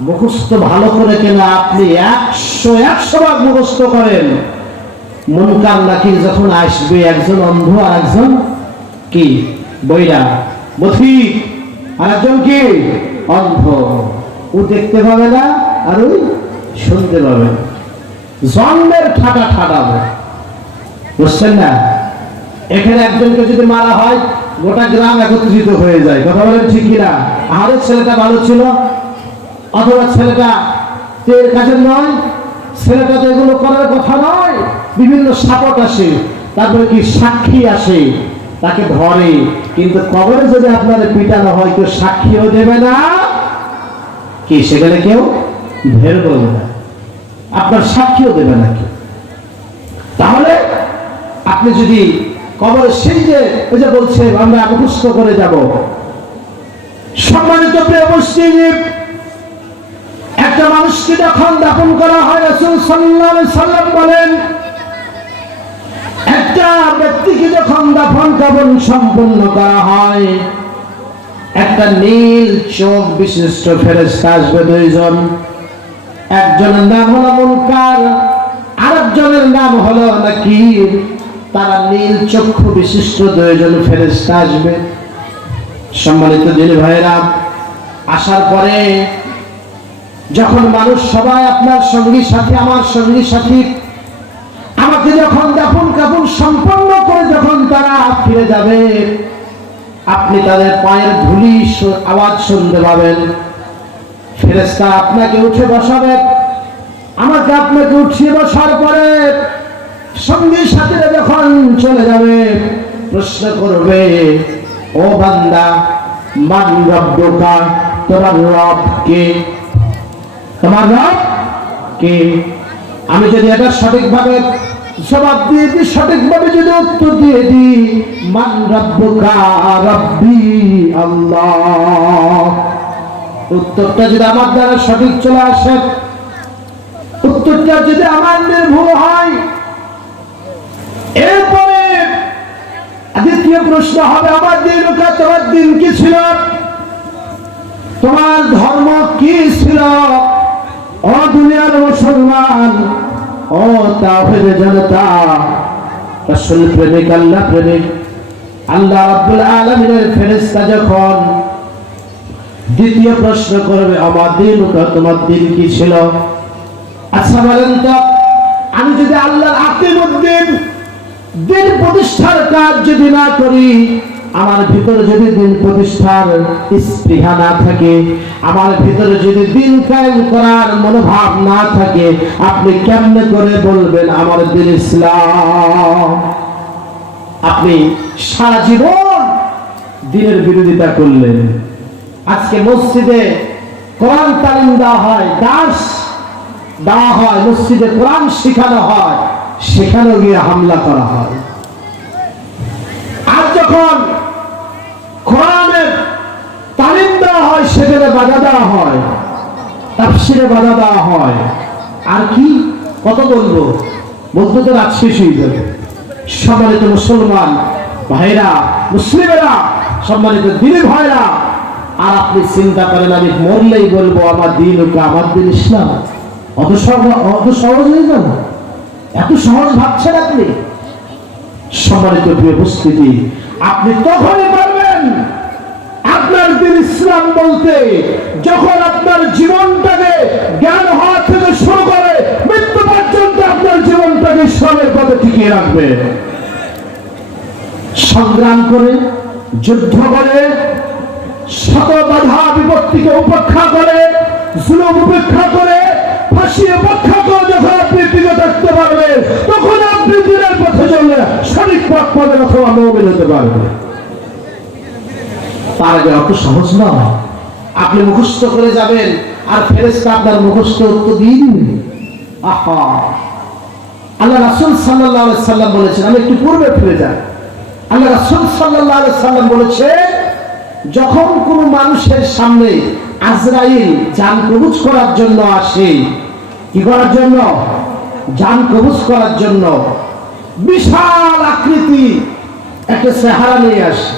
মুখস্থ ভালো করে কেন আপনি 100 ভাগ মুখস্থ করেন, মুনকার নাকির যখন আসবে একজন অন্ধ আর একজন কি বইরা বধির, আর একজন কি অন্ধ, ও দেখতে পাবে না আর ওই শুনতে পাবে, জন্মের ঠাটা ঠাটাবে, বুঝছেন না? এখানে একজনকে যদি মারা হয় গোটা গ্রাম একত্রিত হয়ে যায়, কথা বলেন ঠিক কিনা? আরে ছেলেটা ভালো ছিল, অথবা ছেলেটা এর কাজের নয়, ছেলেটা তো এগুলো করার কথা নয়, বিভিন্ন সাপট আসে, তারপরে কি সাক্ষী আসে, তাকে ধরে, কিন্তু কবরে যদি আপনার পিটানো হয় কেউ সাক্ষীও দেবে না, কি সেখানে কেউ বের করবে না, আপনার সাক্ষীও দেবে না কেউ। তাহলে আপনি যদি কবরে সেই যে ওই যে বলছে আমরা মুখস্থ করে যাব, সম্মানিত প্রিয় মুসলিম, একটা মানুষকে যখন দাফন করা হয় রাসূল সাল্লাল্লাহু আলাইহি সাল্লাম বলেন, একটা ব্যক্তিকে যখন দাফন কাফন সম্পন্ন করা হয়, একটা নীল চোখ বিশিষ্ট ফেরেশতা আসবে দুইজন, একজনের নাম হলো মুনকার, আরেকজনের নাম হলো নাকির। তারা নীল চক্ষু বিশিষ্ট দুইজন ফেরেশতা আসবে। সম্মানিত দিনী ভাইরা, আসার পরে যখন মানুষ সবাই আপনার সঙ্গী সাথী আমার সঙ্গী সাথী আমাকে যখন দাফন কাফন সম্পন্ন করে যখন তারা ফিরে যাবে, আপনি তাদের পায়ের ধুলি আওয়াজ শুনতে পাবেন। ফেরেশতা আপনাকে উঠে বসাবে, আমাকে আপনাকে উঠিয়ে বসার পরে সঙ্গী সাথীরা যখন চলে যাবে প্রশ্ন করবে, ও বান্দা, মান রব্বুকা, তোমার রব কে? তোমার রব কে? আমি যদি এটা সঠিকভাবে জবাব দিয়ে দিই, সঠিকভাবে যদি উত্তর দিয়ে দিই, মান রব্বুকা, রব্বি আল্লাহ, উত্তরটা যদি আমার দ্বারা সঠিক চলে আসে, উত্তরটা যদি আমার নির্ভুল হয়, এরপরে দ্বিতীয় প্রশ্ন হবে, আমার দিনকা, তোমার দিন কি ছিল, তোমার ধর্ম কি ছিল? ও দুনিয়ার মুসলমান, ও তাওহীদ জনতা, রাসূল প্রেমিক, আল্লাহ প্রেমিক, আল্লাহ রাব্বুল আলামিনের ফেরেশতা যখন দ্বিতীয় প্রশ্ন করবে, আমার দিনকা, তোমার দিন কি ছিল? আচ্ছা বলেন তো, আমি যদি আল্লাহর আকিমুদ্দিন দিন প্রতিষ্ঠার কাজ যদি না করি, আমার ভিতরে যদি দিন প্রতিষ্ঠার স্পৃহা না থাকে, আমার ভিতরে যদি দিন কায়েম করার মনোভাব না থাকে, আপনি কেমনে করে বলবেন আমার দিন ইসলাম? আপনি সারা জীবন দিনের বিরোধিতা করলেন। আজকে মসজিদে কোরআন তালিম দেওয়া হয়, দাস দেওয়া হয়, মসজিদে কোরআন শেখানো হয়, সেখানেও গিয়ে হামলা করা হয়। আর যখন কোরআনের তালিম দেওয়া হয় সেখানে বাধা দেওয়া হয়, তাফসীরে বাধা দেওয়া হয়। আর কি কত বলবো, বলতে তো রাত শেষ হয়ে যাবে। সম্মানিত মুসলমান ভাইরা, মুসলিমেরা, সম্মানিত দিনী ভাইরা, আর আপনি চিন্তা করেন আমি মরলেই বলবো আমার দিন, আমার দিন ইসলাম, অত সহজ হয়ে যাবে? এত সহজ ভাবছেন আপনি? সম্মানিত প্রিয় উপস্থিতি, আপনি তখনই পারবেন আপনার দিন ইসলাম বলতে যখন আপনার জীবনটাকে জ্ঞান হওয়া থেকে শুরু করে মৃত্যু পর্যন্ত আপনার জীবনটাকে ইসলামের পথে টিকিয়ে রাখবে। সংগ্রাম করে, যুদ্ধ করে, শত বাধা বিপত্তিকে উপেক্ষা করে, জুলুম উপেক্ষা করে, ফাঁসি উপেক্ষা করে যখন আপনি টিকে থাকতে পারবেন, তখন আপনি দিনের পথে চললে সঠিক পথ পাবেন অথবা মুমিন হতে পারবেন। তার আগে অত সহজ নয়। আপনি মুখস্থ করে যাবেন আর ফেরেশতা আপনার মুখস্থ উত্তর দিয়ে দিবেন। আহা, আল্লাহ রাসূল সাল্লাল্লাহু আলাইহি সাল্লাম বলেছেন, আমি একটু পূর্বে ফিরে যাই। আল্লাহ রাসূল সাল্লাল্লাহু আলাইহি সাল্লাম বলেছেন, যখন কোনো মানুষের সামনে আজরাইল জান কবজ করার জন্য আসে, কি করার জন্য? জান কবজ করার জন্য বিশাল আকৃতি একটা চেহারা নিয়ে আসে,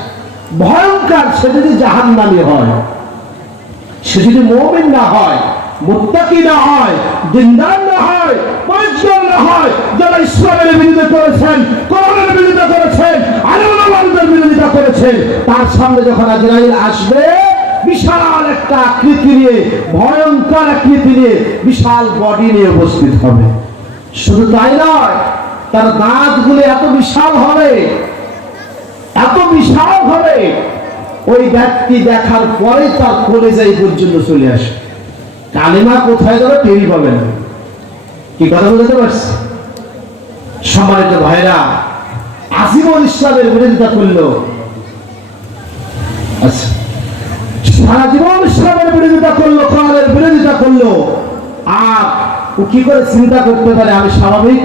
ভয়ঙ্কর। সে যদি জাহান্নামী হয়, সে যদি মুমিন না হয়, মুত্তাকি না হয়, দিনদার না হয়, পরিষ্কার না হয়, যারা ইসলামের বিরোধিতা করেছেন, কোরআনের বিরোধিতা করেছেন, আল্লাহর বিরোধিতা করেছেন, তার সামনে যখন আজরাইল আসবে, বিশাল একটা আকৃতি নিয়ে, ভয়ঙ্কর আকৃতি নিয়ে, বিশাল বডি নিয়ে উপস্থিত হবে। শুধু তাই নয়, তার দাঁতগুলো এত বিশাল হবে, এত বিশাল হবে, ওই ব্যক্তি দেখার পরে তার কলেজায় পর্যন্ত চলে আসে। কালিমা কোথায় গেল টেরি পাবে না। কি কথা বুঝতে পারছি? সম্মানিত ভাইরা, আজীবন ইসলামের বিরোধিতা করলো, আচ্ছা সারা জীবন ইসলামের বিরোধিতা করলো, কোরআনের বিরোধিতা করলো, আর ও কি করে চিন্তা করতে পারে আমি স্বাভাবিক?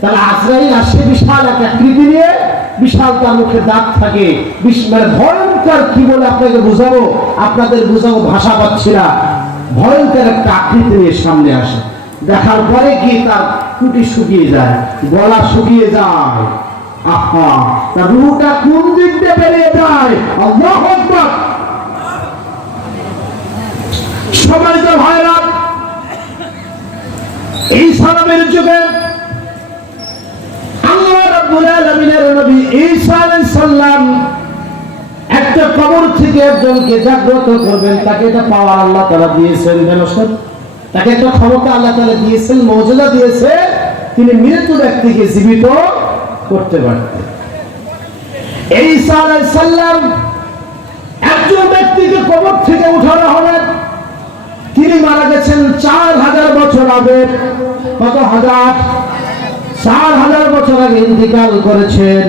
তাহলে আজরাইল আসে বিশাল এক আকৃতি নিয়ে, বিশাল তার মুখে দাঁত থাকে, মানে ভয়ঙ্কর। কি বলে আপনাকে বোঝাবো? আপনাদের বোঝাবো, ভাষা পাচ্ছি না। ভয়ঙ্কর একটা আকৃতি নিয়ে সামনে আসে, দেখার পরে কি তার টুটি শুকিয়ে যায়, গলা শুকিয়ে যায়, আহা, তার রুহটা কোন দিক দিয়ে বেরিয়ে যায়। আল্লাহু আকবার। সম্মানিত ভাইরা, এই সালামের যুগে আল্লাহ রাব্বুল আলামিনের নবী ঈসা আলাইহিস সালাম একটা কবর থেকে একজনকে জাগ্রত করবেন, তাকে এটা পাওয়ার আল্লাহ তাআলা দিয়েছেন, জানেন? তাকে একটা ক্ষমতা আল্লাহ তাআলা দিয়েছেন, মুজিজা দিয়েছে, তিনি মৃত ব্যক্তিকে জীবিত করতে পারতেন। ঈসা আলাইহিস সালাম একজন ব্যক্তিকে কবর থেকে উঠানো হবে, তিনি মারা গেছেন 4000 বছর আগে। কত হাজার? 4000 বছর আগে ইন্তিকাল করেছেন।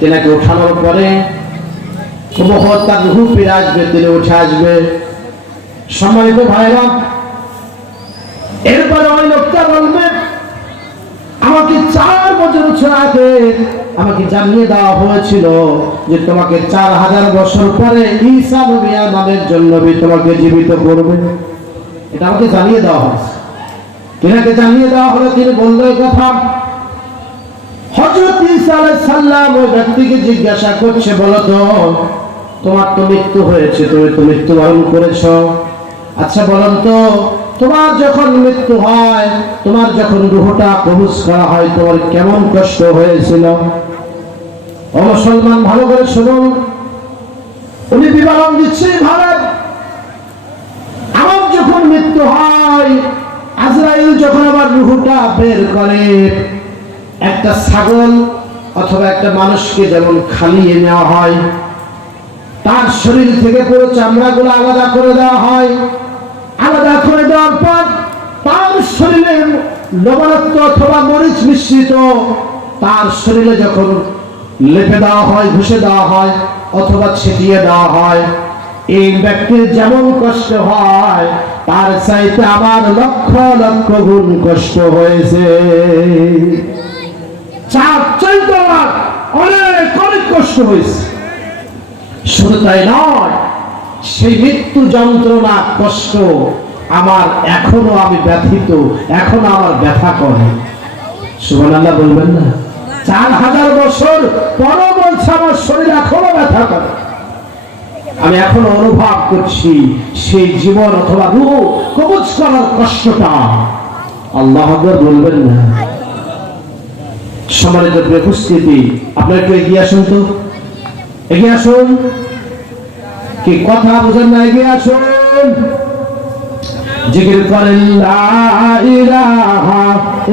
তিনাকে উঠানোর পরে তার রূহ ফিরে আসবে, তিনি উঠে আসবে। সম্মানিত ভাইরা, এরপরে ওই লোকটা বলবে, আমাকে 4 বছর আগে আমাকে জানিয়ে দেওয়া হয়েছিল যে তোমাকে 4000 বছর পরে ঈসা নবী নামের জন্য তোমাকে জীবিত করবে। এটা আমাকে জানিয়ে দেওয়া হয়েছে। তিনাকে জানিয়ে দেওয়া হলো, তিনি বললো এই কথা। হযরত ঈসা আলাইহিস সালাম ওই ব্যক্তিকে জিজ্ঞাসা করছে, বলো তো, তোমার তো মৃত্যু হয়েছে, তুমি তো মৃত্যুবরণ করেছো, আচ্ছা বলুন তো, তোমার যখন মৃত্যু হয়, তোমার যখন রূহটা কবজ করা হয়, তোমার কেমন কষ্ট হয়েছিল? ও মুসলমান, ভালো করে শুনুন। উনি বিবরণ দিচ্ছে, ভারত, আমার যখন মৃত্যু হয়, আজরাইল যখন আমার রূহটা বের করে, একটা ছাগল অথবা একটা মানুষকে যেমন খালিয়ে নেওয়া হয়, তার শরীর থেকে পুরো চামড়াগুলো আলাদা করে দেওয়া হয়, আলাদা করে দেওয়ার পর তার শরীরে লবণাক্ত অথবা মরিচ মিশ্রিত তার শরীরে যখন লেপে দেওয়া হয়, ঘষে দেওয়া হয় অথবা ছিটিয়ে দেওয়া হয়, এই ব্যক্তির যেমন কষ্ট হয়, তার চাইতে আমার লক্ষ লক্ষ গুণ কষ্ট হয়েছে। চাইতে অনেক অনেক কষ্ট হয়েছে। শুধু তাই নয়, সেই মৃত্যু যন্ত্রণা কষ্ট আমার এখনো, আমি ব্যথিত, এখনো আমার ব্যথা করে। সুবহানাল্লাহ বলবেন না? 4000 বছর পরও বলছে আমার শরীর এখনো ব্যথা করে, আমি এখনো অনুভব করছি সেই জীবন অথবা রূহ কবজ করার কষ্টটা। আল্লাহু আকবার বলবেন না? সম্মানিত উপস্থিতি, আপনারা একটু এগিয়ে আসুন তো, এগিয়ে আসুন। কি কথা বুঝেন না? এগিয়ে আসুন, জিকির করেন লা ইলাহা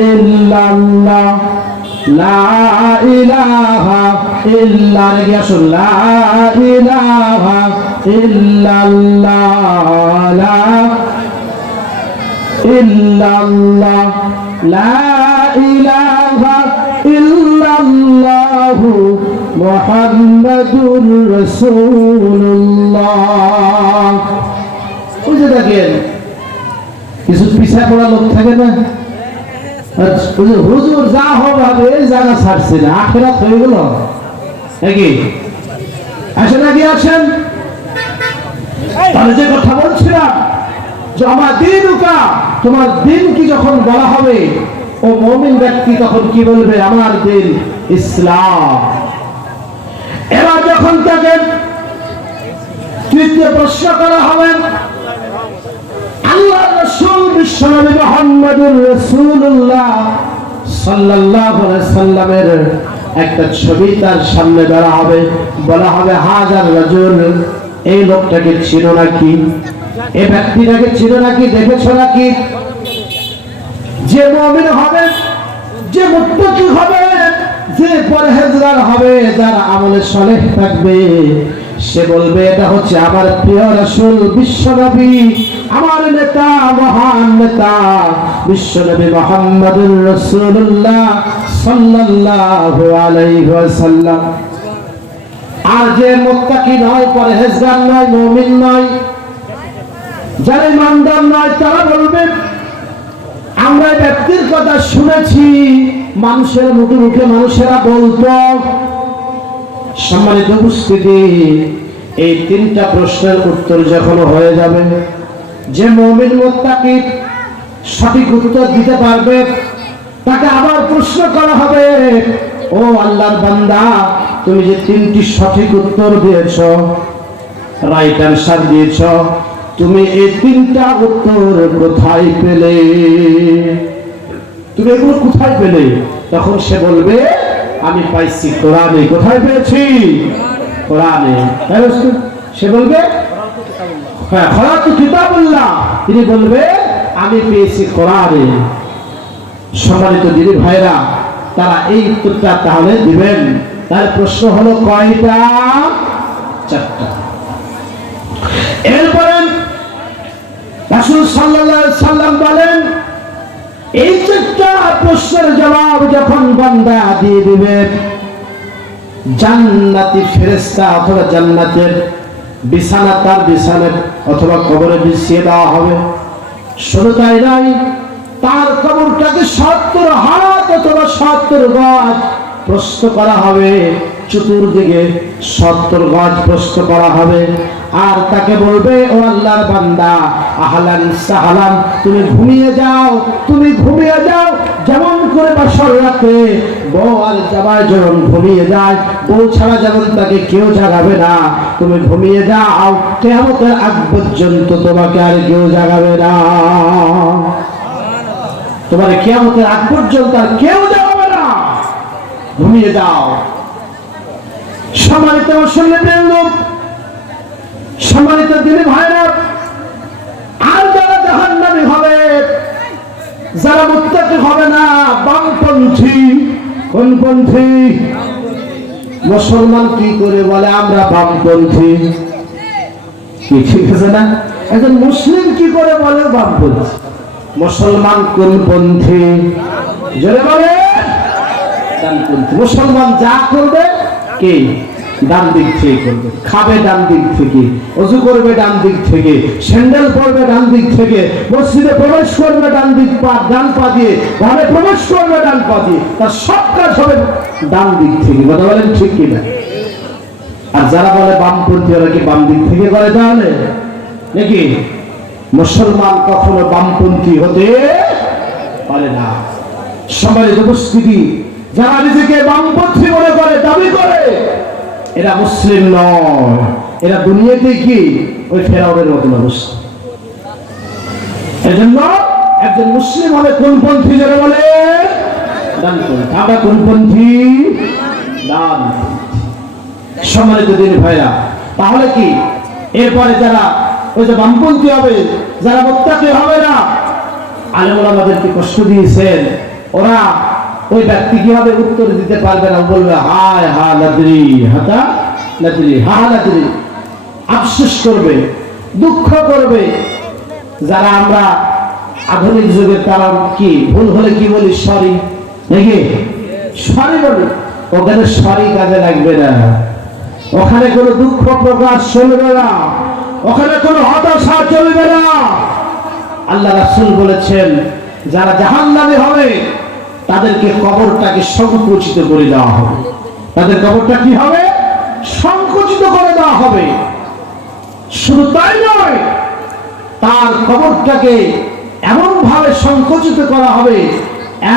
ইল্লাল্লাহ, লা ইলাহা ইল্লাল্লাহ। এগিয়ে আসুন, লা ইলাহা ইল্লাল্লাহ, লা ইল্লাল্লাহ, লা ইলাহা ইল্লাল্লাহ মুহাম্মাদুর রাসূলুল্লাহ। ওই যে দেখেন কিছু পিছা পড়া লোক থাকে না, হুজুর যা হবে এই জায়গা ছাড়ছে না, আখেরাত হয়ে গেল নাকি? আসে নাকি আছেন? তাহলে যে কথা বলছিলাম যে আমার দিনুকা, তোমার দিন কি যখন বলা হবে, ও মুমিন ব্যক্তি তখন কি বলবে? আমার দিন ইসলাম। এবার যখন তাকে তৃতীয় প্রশ্ন করা হবে, আল্লাহর রাসূল বিশ্বনবী মুহাম্মদুর রাসূলুল্লাহ সাল্লাল্লাহু আলাইহি সাল্লামের একটা ছবি তার সামনে ধরা হবে, বলা হবে হাজার রাজুল, এই লোকটাকে চিনো নাকি? এই ব্যক্তিটাকে চিনো নাকি? দেখেছো নাকি? যে মুমিন হবে, যে মুত্তাকি হবে, যে পরহেজগার হবে, যার আমলে সালেহ থাকবে, সে বলবে এটা হচ্ছে আমার প্রিয় রাসূল বিশ্বনবী, আমার নেতা, মহান নেতা বিশ্বনবী মুহাম্মদুর রাসূলুল্লাহ সাল্লাল্লাহু আলাইহি ওয়াসাল্লাম। আর যে মুত্তাকি নয়, পরহেজগার নয়, মুমিন নয়, যারা ইমানদার নয়, তারা বলবে আমরা ব্যক্তির কথা শুনেছি, মানুষের মুখে মুখে মানুষেরা বলতো। সম্মানিত উপস্থিতি, এই তিনটা প্রশ্নের উত্তর যখন হয়ে যাবে, যে মুমিন মুত্তাকি সঠিক উত্তর দিতে পারবে, তাকে আবার প্রশ্ন করা হবে, ও আল্লাহর বান্দা, তুমি যে তিনটি সঠিক উত্তর দিয়েছ, রাইট অ্যান্সার দিয়েছ, তুমি এই তিনটা উত্তর কোথায় পেলে? তুমি এগুলো কোথায় পেলে? তখন সে বলবে আমি পাইছি কোরআনে। কোথায় পেয়েছি? কোরআনে। সে বলবে হ্যাঁ, খরাতু কিতাবুল্লাহ। তিনি বলবে আমি পেয়েছি কোরআনে। সম্মানিত দিদি ভাইরা, তারা এই উত্তরটা তাহলে দিবেন। তার প্রশ্ন হলো কয়টা? চারটা। এরপরে রাসূল সাল্লাল্লাহু আলাইহি সাল্লাম বলেন, এই চারটা প্রশ্নের জবাব যখন বান্দা দিয়ে দিবে, জান্নাতি ফেরেশতা অথবা জান্নাতের বিছানা তার বিছানায় অথবা কবরে বিছিয়ে দেওয়া হবে। শুধু তাই নয়, তার কবরটাকে 70 হাত অথবা 70 গজ প্রস্থ করা হবে, চতুর্দিকে 70 গজ প্রস্থ করা হবে। আর তাকে বলবে, ও আল্লাহর বান্দা, আহলান সাহলান, তুমি ঘুমিয়ে যাও, তুমি ঘুমিয়ে যাও। যেমন করে বাসর রাতে বউ আর জামাই যখন ঘুমিয়ে যায়, বউ ছাড়া যেমন তাকে কেউ জাগাবে না, তুমি ঘুমিয়ে যাও, কিয়ামতের আগ পর্যন্ত তোমাকে আর কেউ জাগাবে না। তোমার কিয়ামতের আগ পর্যন্ত আর কেউ জাগাবে না, ঘুমিয়ে যাও। সম্মানিত মুসলিম লোক, সম্মানিত দিনী ভাইরা, আর যারা জাহান্নামী হবে, যারা মুত্তাকি হবে না, বামপন্থী। কোন পন্থী? মুসলমান কি করে বলে আমরা বামপন্থী? কি ঠিক আছে না? একজন মুসলিম কি করে বলে বামপন্থী? মুসলমান কোন পন্থী? জোরে বলে ডানপন্থী। মুসলমান যা করবে কি ডান দিক থেকে করবে, খাবে ডান দিক থেকে, ওযু করবে ডান দিক থেকে, স্যান্ডেল পরবে ডান দিক থেকে, মসজিদে প্রবেশ করবে ডান পা দিয়ে, ঘরে প্রবেশ করবে ডান পা দিয়ে, তার সব কাজ হবে ডান দিক থেকে। কথা বলেন ঠিক কিনা? আর যারা বলে বামপন্থী, ওরা কি বাম দিক থেকে করে? তাহলে নাকি মুসলমান কখনো বামপন্থী হতে পারে না। সম্মানিত উপস্থিতি, যারা নিজেকে বামপন্থী মনে করে, দাবি করে, এরা মুসলিম নয়, এরা দুনিয়াতে কি ওই ফেরাউনের মতন অবস্থা। এজন্য একজন মুসলিম হবে কোন পন্থী? যারা বলে ডানপন্থী। আমরা কোন পন্থী? ডানপন্থী। সম্মানিত দিনী ভাইরা, তাহলে কি এরপরে যারা ওই যে বামপন্থী হবে, যারা মুত্তাকি হবে না, আলেম ওলামাদেরকে কষ্ট দিয়েছেন, ওরা ওই ব্যক্তি কি হবে? উত্তর দিতে পারবে না, বলবে হায় হা লাদরি, হাতা লাদরি, হা লাদরি, আফসোস করবে, দুঃখ করবে। যারা আমরা আধুনিক যুগের, তারা কি ভুল হলে কি বলি? সরি, নাকি সরি বলি। ওখানে সরি কাজে লাগবে না, ওখানে কোনো দুঃখ প্রকাশ চলবে না, ওখানে কোনো হতাশা চলবে না। আল্লাহ রাসূল বলেছেন, যারা জাহান্নামী হবে তাদেরকে কবরটাকে সংকুচিত করে দেওয়া হবে। তাদের কবরটা কি হবে? সংকুচিত সংকুচিত করে দেওয়া হবে। শুধু তাই নয়, তার কবরটাকে এমন ভাবে সংকুচিত করা হবে,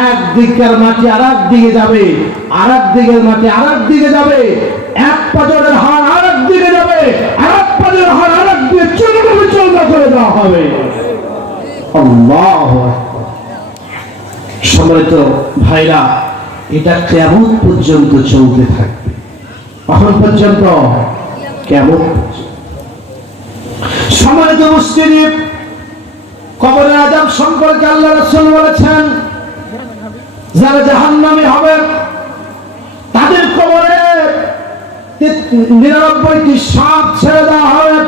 এক দিকের মাটি আর এক দিকে যাবে, আর এক দিকের মাটি আর এক দিকে যাবে, এক পাজরের হাড় আর এক দিকে যাবে, আর এক পাজরের হাড় আর এক দিকে চলনা করে দেওয়া হবে। আল্লাহু আকবার। সম্মানিত ভাইরা, এটা কিয়ামত পর্যন্ত চলতে থাকবে। কখন পর্যন্ত? কিয়ামত পর্যন্ত। সম্মানিত মুসলিম, কবরের আযাব সম্পর্কে আল্লাহ রাসূল বলেছেন, যারা জাহান্নামী হবে তাদের কবরে 99টি সাপ ছেড়ে দেওয়া হবে।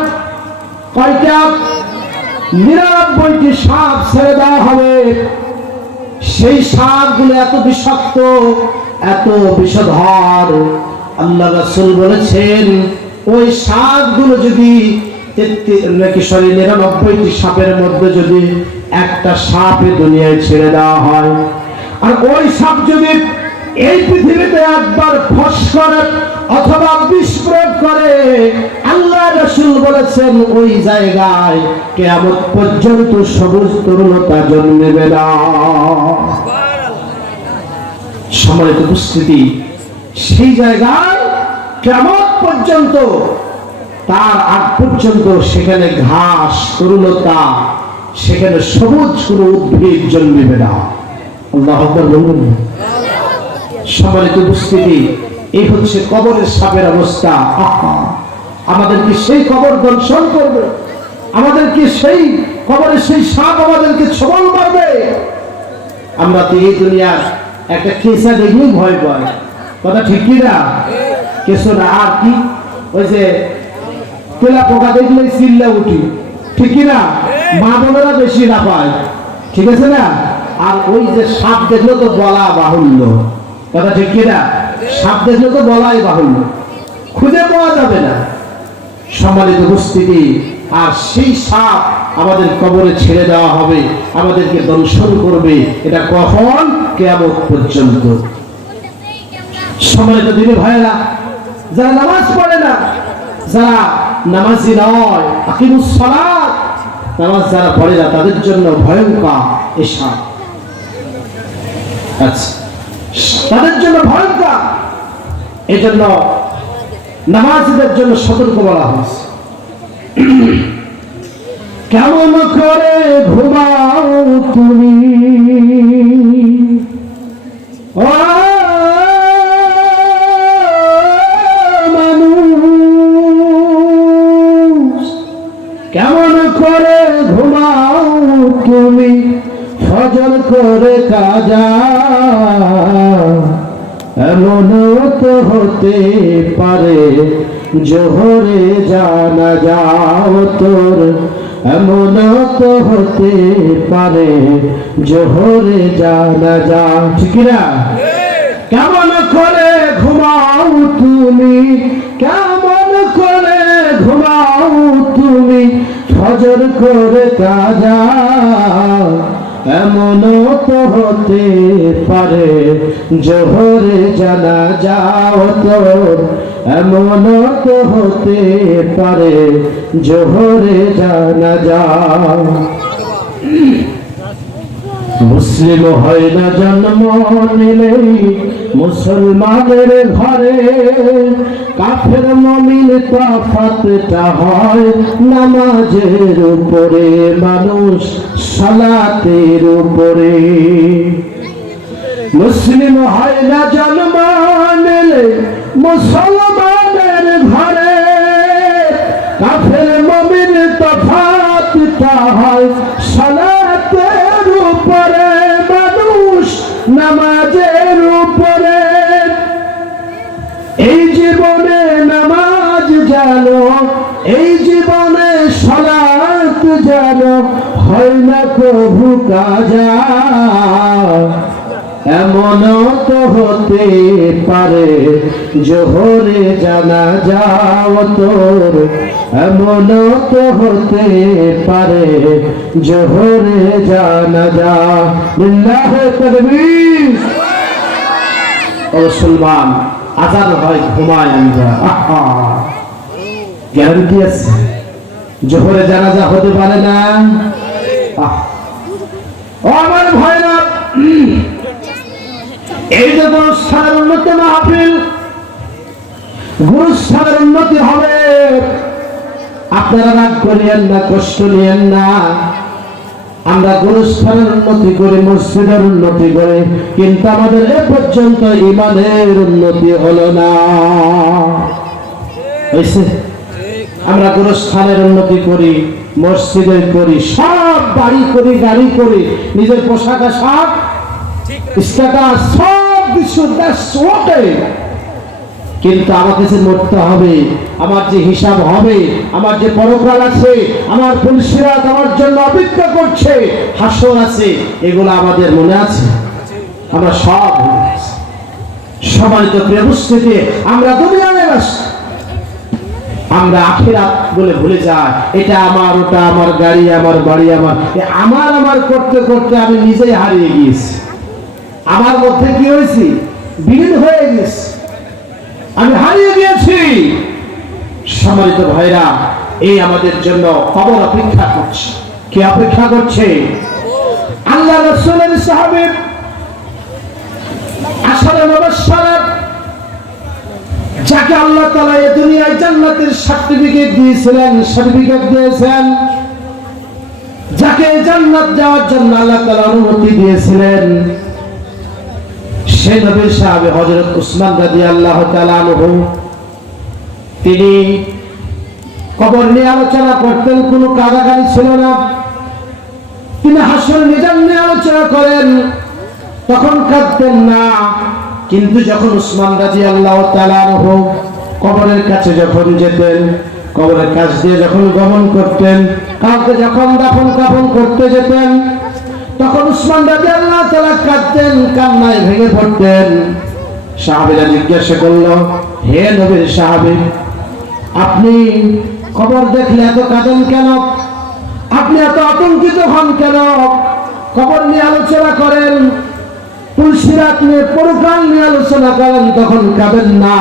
কয়টা? 99টি সাপ ছেড়ে দেওয়া হবে। সেই সাপগুলো এত বিষাক্ত, এত বিষধর, আল্লাহ রাসূল বলেছেন ওই সাপগুলো যদি 99টি সাপের মধ্যে যদি একটা সাপে দুনিয়ায় ছেড়ে দেওয়া হয়, আর ওই সাপ যদি এই পৃথিবীতে একবার ফস করে অথবা বিষ প্রয়োগ করে, আল্লাহ রাসূল বলেছেন ওই জায়গায় কিয়ামত পর্যন্ত সবুজ তরুণতা জন্মেবে না। সম্মানিত উপস্থিতি, সেই জায়গায় কিয়ামত পর্যন্ত, তার আগ পর্যন্ত সেখানে ঘাস, তরুণতা, সেখানে সবুজ কোনো উদ্ভিদ জন্মেবে না। আল্লাহু আকবার বলুন। সম্মানিত উপস্থিতি, এই হচ্ছে কবরের সাপের অবস্থা। আমাদেরকে সেই কবর দংশন করবে, আমাদেরকে সেই কবরের সেই সাপ আমাদেরকে ছবল মারবে। আমরা তো এই দুনিয়ার একটা কেঁচা দেখলেই ভয় পাই, কথা ঠিক কি না? কেঁচো না, আর কি ওই যে তেলা পোকা দেখলেই চিল্লা উঠি, ঠিক কি না? মা বোনেরা বেশি না পায়, ঠিক আছে না? আর ওই যে সাপ দেখলে তো বলা বাহুল্য, কথা ঠিক কি না? সাপ দেখলে তো বলাই বাহুল্য, খুঁজে পাওয়া যাবে না। সম্মানিত উপস্থিতি, আর সেই সাপ আমাদের কবরে ছেড়ে দেওয়া হবে, আমাদেরকে দংশন করবে। এটা কখন? কিয়ামত পর্যন্ত। সম্মানিত দিনী ভাইরা, যারা নামাজ পড়ে না, যারা নামাজি নয়, আকিমুস সালাত, নামাজ যারা পড়ে না, তাদের জন্য ভয়ঙ্কর এই সাপ। আচ্ছা, তাদের জন্য ভয়ঙ্কর, এই জন্য নামাজীদের জন্য সতর্ক বলা হয়েছে। কেমন করে ঘুমাও তুমি, ও মানুষ, কেমন করে ঘুমাও তুমি, ফজর করে কাজা, এমন তো হতে পারে জোহরে জানা যাও তোর, এমন তো হতে পারে জোহরে জানা যাও, ঠিক না? কেমন করে ঘুমাও তুমি, কেমন করে ঘুমাও তুমি, ফজর করে কাজা, এমন তো হতে পারে জোহরে জানা যাও তোর, এমন তো হতে পারে জোহরে জানা যাও। মুসলিম হয় না জন্ম নিলেই মুসলমানের ঘরে, কাফের মুমিন তফাতটা হয় নামাজের উপরে, মানুষ সালাতের উপরে। মুসলিম হয় না জন্ম নিলে মুসলমানের ঘরে, কাফের মুমিন তফাতটা হয় সালাতের উপরে, মানুষ নামাজের উপরে। এই জীবনে নামাজ জানো, এই জীবনে সালাত জানো, হয় না কভু কাজা, এমন তো হতে পারে জোহরে জানা যাও তোর, এমন তো হতে পারে জোহরে জানা যাও। লিল্লাহে তাকবীর। ও মুসলমান, আজান হয় ঘুমায় আমরা। গ্যারান্টি আছে? জোহরে জানাজা হতে পারে না? ও আমার ভাইরা, এই যে গুরুস্থানের উন্নতি মাহফিল, গুরুস্থানের উন্নতি হবে। আপনারা রাগ করিয়েন না, কষ্ট নিয়েন না। আমরা গুরুস্থানের উন্নতি করি, মসজিদের উন্নতি করি, কিন্তু আমাদের এ পর্যন্ত ইমানের উন্নতি হলো না। আমরা গুরুস্থানের উন্নতি করি, মসজিদের করি, সব বাড়ি করি, গাড়ি করি, নিজের পোশাক আশাক, স্ট্যাটাস সব কিছু, কিন্তু আমাকে যে মরতে হবে, আমার যে হিসাব হবে, আমার যে পরকাল আছে, আমার পুলসিরাত আমার জন্য অপেক্ষা করছে, হাসর আছে, এগুলো আমাদের মনে আছে? আমরা সব ভুলে গেছি। সম্মানিত প্রিয় উপস্থিতি, আমরা দুনিয়ায় ব্যস্ত, আমরা আখিরাত বলে ভুলে যাই। এটা আমার, ওটা আমার, গাড়ি আমার, বাড়ি আমার, আমার আমার করতে করতে আমি নিজেই হারিয়ে গিয়েছি। আমার মধ্যে কি হয়েছি? বিলীন হয়ে গেছে, আমি হারিয়ে গিয়েছি। সম্মানিত ভাইরা, এই আমাদের জন্য কবর অপেক্ষা করছে। কে অপেক্ষা করছে? আল্লাহ রাসূলের সাহাবী আশারে মুবাশশারাত, যাকে আল্লাহ তাআলা এই দুনিয়ায় জান্নাতের সার্টিফিকেট দিয়েছিলেন, সার্টিফিকেট দিয়েছেন, যাকে জান্নাত যাওয়ার জন্য আল্লাহ তাআলা অনুমতি দিয়েছিলেন, সেই নবীর সাহাবী হযরত উসমান রাদিয়াল্লাহু তাআলা আনহু, তিনি কবর নিয়ে আলোচনা করতেন, কোনো কাদাকানি ছিল না। তিনি হাসর নিজাম নিয়ে আলোচনা করেন, তখন কাঁদতেন না। কিন্তু যখন উসমান রাদিয়াল্লাহু তাআলা আনহু কবরের কাছে যখন যেতেন, কবরের কাছ দিয়ে যখন গমন করতেন, কাউকে যখন দাফন কাফন করতে যেতেন, তখন উসমান রাদিয়াল্লাহু তাআলা কাঁদতেন, কান্নায় ভেঙে পড়তেন। সাহাবীরা জিজ্ঞাসা করল, হে নবীর সাহাবী, আপনি কবর দেখলে এত কাঁদেন কেন? আপনি এত আতঙ্কিত হন কেন? কবর নিয়ে আলোচনা করেন, পুলসিরাত নিয়ে, পরকাল নিয়ে আলোচনা করেন, তখন কাঁদেন না।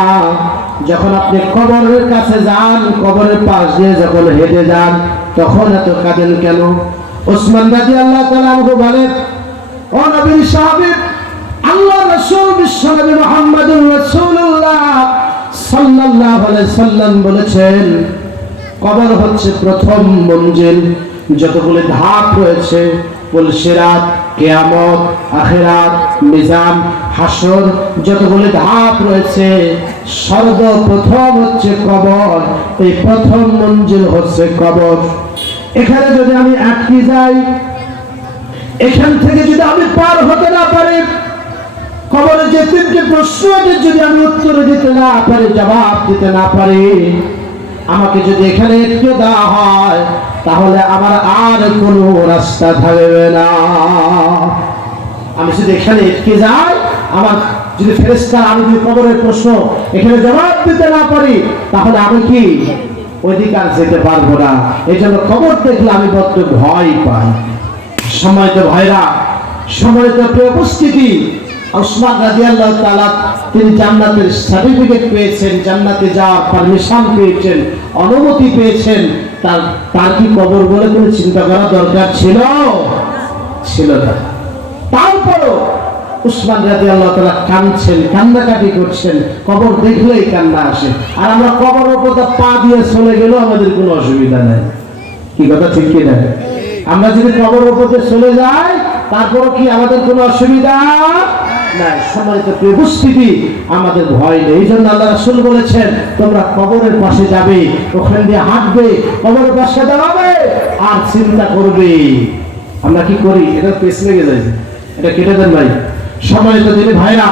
যখন আপনি কবরের কাছে যান, কবরের পাশ দিয়ে যখন হেঁটে যান, তখন এত কাঁদেন কেন? উসমান রাদিয়াল্লাহু তাআলা আনহু বলেন, ও নবীর সাহাবী, আল্লাহ রাসূল বিশ্বনবী মুহাম্মদুর রাসূলুল্লাহ সাল্লাল্লাহু আলাইহি সাল্লাম বলেছেন, কবর হচ্ছে প্রথম মঞ্জিল। যতগুলো ধাপ রয়েছে, পুলসিরাত, কিয়ামত, আখিরাত, মিজান, হাসর, যতগুলো ধাপ রয়েছে, সর্বপ্রথম হচ্ছে কবর। এই প্রথম মঞ্জিল হচ্ছে কবর। এখানে যদি আমি আটকে যাই, এখান থেকে যদি আমি পার হতে না পারি, কবরে যে তিনটি প্রশ্নের যদি আমি উত্তর দিতে না পারি, জবাব দিতে না পারি, আমাকে যদি এখানে একটু দেওয়া হয়, তাহলে আমার আর কোনো রাস্তা থাকবে না। আমি যদি এখানে আটকে যাই, আমার যদি ফেরেশতা, আমি যদি কবরের প্রশ্ন এখানে জবাব দিতে না পারি, তাহলে আমি কি অধিকার যেতে পারবো না। এই জন্য কবর দেখলে আমি বড্ড ভয় পাই। সম্মানিত ভাইরা, সম্মানিত প্রিয় উপস্থিতি, উসমান রাদিয়াল্লাহু তাআলা তিনি জান্নাতের সার্টিফিকেট পেয়েছেন, জান্নাতে যাওয়ার পারমিশন পেয়েছেন, অনুমতি পেয়েছেন। তার কি কবর বলে কোনো চিন্তা করা দরকার ছিল? ছিল না। তারপরও উসমান রাদিয়াল্লাহু তাআলা কাঁদছেন, কান্নাকাটি করছেন, কবর দেখলেই কান্না আসে। আর আমরা কবরের উপর পা দিয়ে চলে গেলেও আমাদের কোনো অসুবিধা নেই। কি কথা ঠিক কি না? আমরা যদি কবরের উপর চলে যাই, তারপরও কি আমাদের কোনো অসুবিধা নাই? সম্মানিত প্রিয় উপস্থিতি, আমাদের ভয় নেই। এই জন্য আল্লাহ রাসূল বলেছেন, তোমরা কবরের পাশে যাবে, ওখান দিয়ে হাঁটবে, কবরের পাশে দাঁড়াবে আর চিন্তা করবে। আমরা কি করি? এটা পেছ লেগে যায়, এটা কেটে দেন ভাই। সম্মানিত দিনী ভাইরা,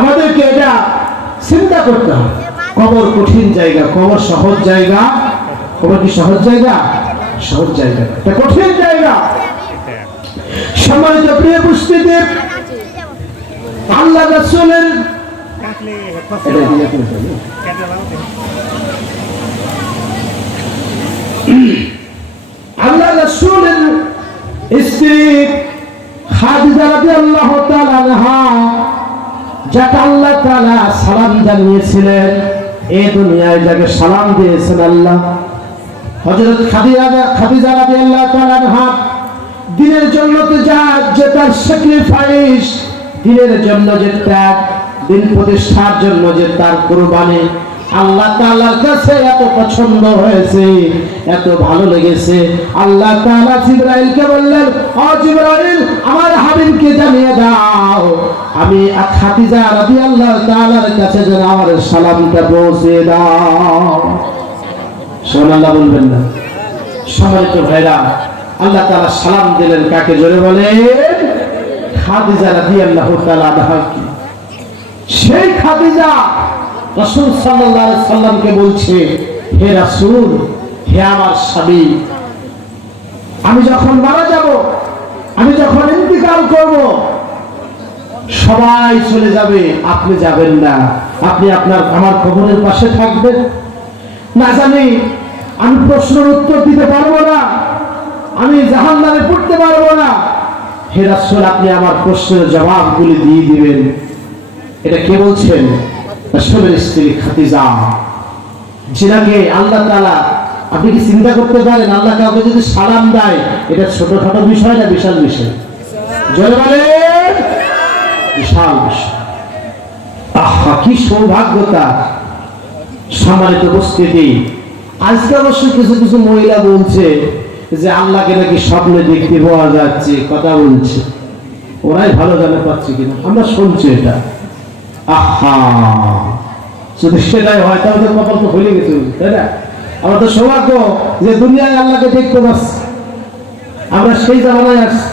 আমাদেরকে এটা চিন্তা করতে হবে। কবর কঠিন জায়গা, কবর সহজ জায়গা? কবর কি সহজ জায়গা? সহজ জায়গা, এটা কঠিন জায়গা। সম্মানিত প্রিয় উপস্থিতি, আল্লাহ রাসূলের স্ত্রী খাদিজা রাদিয়াল্লাহু তাআলা আনহা, যাকে আল্লাহ তাআলা সালাম জানিয়েছিলেন, এই দুনিয়ায় যাকে সালাম দিয়েছেন আল্লাহ, হযরত খাদিজা রাদিয়াল্লাহু তাআলা আনহা, দিনের জন্য যে তার স্যাক্রিফাইস, দিনের জন্য যে ত্যাগ, দিন প্রতিষ্ঠার জন্য যে তার কুরবানি, আল্লাহ তাআলার কাছে এত পছন্দ হয়েছে, এত ভালো লেগেছে। আল্লাহ তাআলা জিবরাইলকে বললেন, ও জিবরাইল, আমার হাবিবকে জানিয়ে দাও আমি খাদিজা রাদিয়াল্লাহু তাআলার কাছে যেন আমার সালামটা পৌঁছে দাও। সুবহানাল্লাহ বলবেন না? সম্মানিত ভাইরা, আল্লাহ তাআলা সালাম দিলেন কাকে? জোরে বলেন। খাদিজা রাদিয়াল্লাহু তাআলা আনহা। সেই খাদিজা রাসূল সাল্লাল্লাহু আলাইহি সাল্লামকে বলছে, হে রাসূল, হে আমার স্বামী, আমি যখন মারা যাব, আমি যখন ইন্তিকাল করব, সবাই চলে যাবে, আপনি যাবেন না। আপনি আমার কবরের পাশে থাকবেন। না জানি আমি প্রশ্নের উত্তর দিতে পারবো না, আমি জাহান্নামে পড়তে পারবো না। হে রাসূল, আপনি আমার প্রশ্নের জবাবগুলি দিয়ে দিবেন। এটা কে বলছেন? রাসূলের স্ত্রী খাদিজা, যিনাকে আল্লাহ তাআলা, আপনি কি চিন্তা করতে পারেন আল্লাহ কাউকে যদি সালাম দেয়, এটা ছোটখাটো বিষয় না বিশাল বিষয়? জোরে বলেন। বিশাল বিষয়। আহা, কি সৌভাগ্যতা। সম্মানিত উপস্থিতি, আজকে অবশ্য কিছু কিছু মহিলা বলছে যে আল্লাহকে নাকি স্বপ্নে দেখতে পাওয়া যাচ্ছে, কথা বলছে। ওরাই ভালো জানে পাচ্ছে কিনা, আমরা শুনছি এটা। আহা, যদি সেটাই হয় তাহলে তো কপাল তো খুলে গেছে, তাই না? আমার তো সৌভাগ্য যে দুনিয়ায় আল্লাহকে দেখতে পাচ্ছি, আমরা সেই জামানায় আসছি।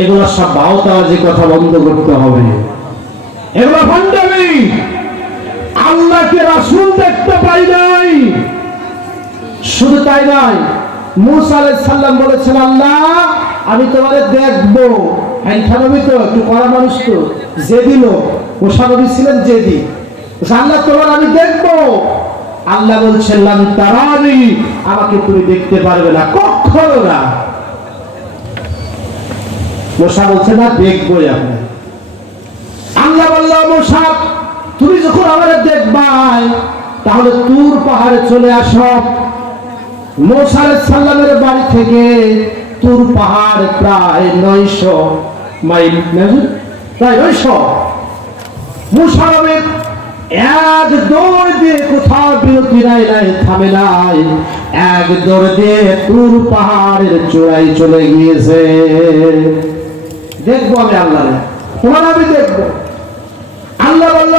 এগুলো সব বাউতাবাজি কথা বন্ধ করতে হবে, এগুলো ভণ্ডামি। আল্লাহকে রাসূল দেখতে পাই নাই, শুধু তাই নয়, মূসা আলাইহিস সালাম বলেছেন, আল্লাহ আমি তোমারে দেখবো। নবী তো একটু কড়া মানুষ, তো জেদি লোক, মুসা নবী ছিলেন জেদি। আল্লাহ তোমার আমি দেখবো। আল্লাহ বলছেন, লান তারানি, আমাকে তুমি দেখতে পারবে না, কখনো না। মুসা বলছে না, দেখবোই আমি। আল্লাহ বলল, মুসা তুমি যখন আমারে দেখবাই, তাহলে তুর পাহাড়ে চলে আসো। মুসা আলাইহিস সালামের বাড়ি থেকে তুর পাহাড় প্রায় 900 মাইল, প্রায় 900। মুসা নবী এক দৌড় দিয়ে, কোথাও বিরতি নাই, থামে নাই, এক দৌড় দিয়ে তুর পাহাড়ের চূড়ায় চলে গিয়েছে। দেখবো আমি আল্লাহরে, তোমার আমি দেখবো। আল্লাহ বলল,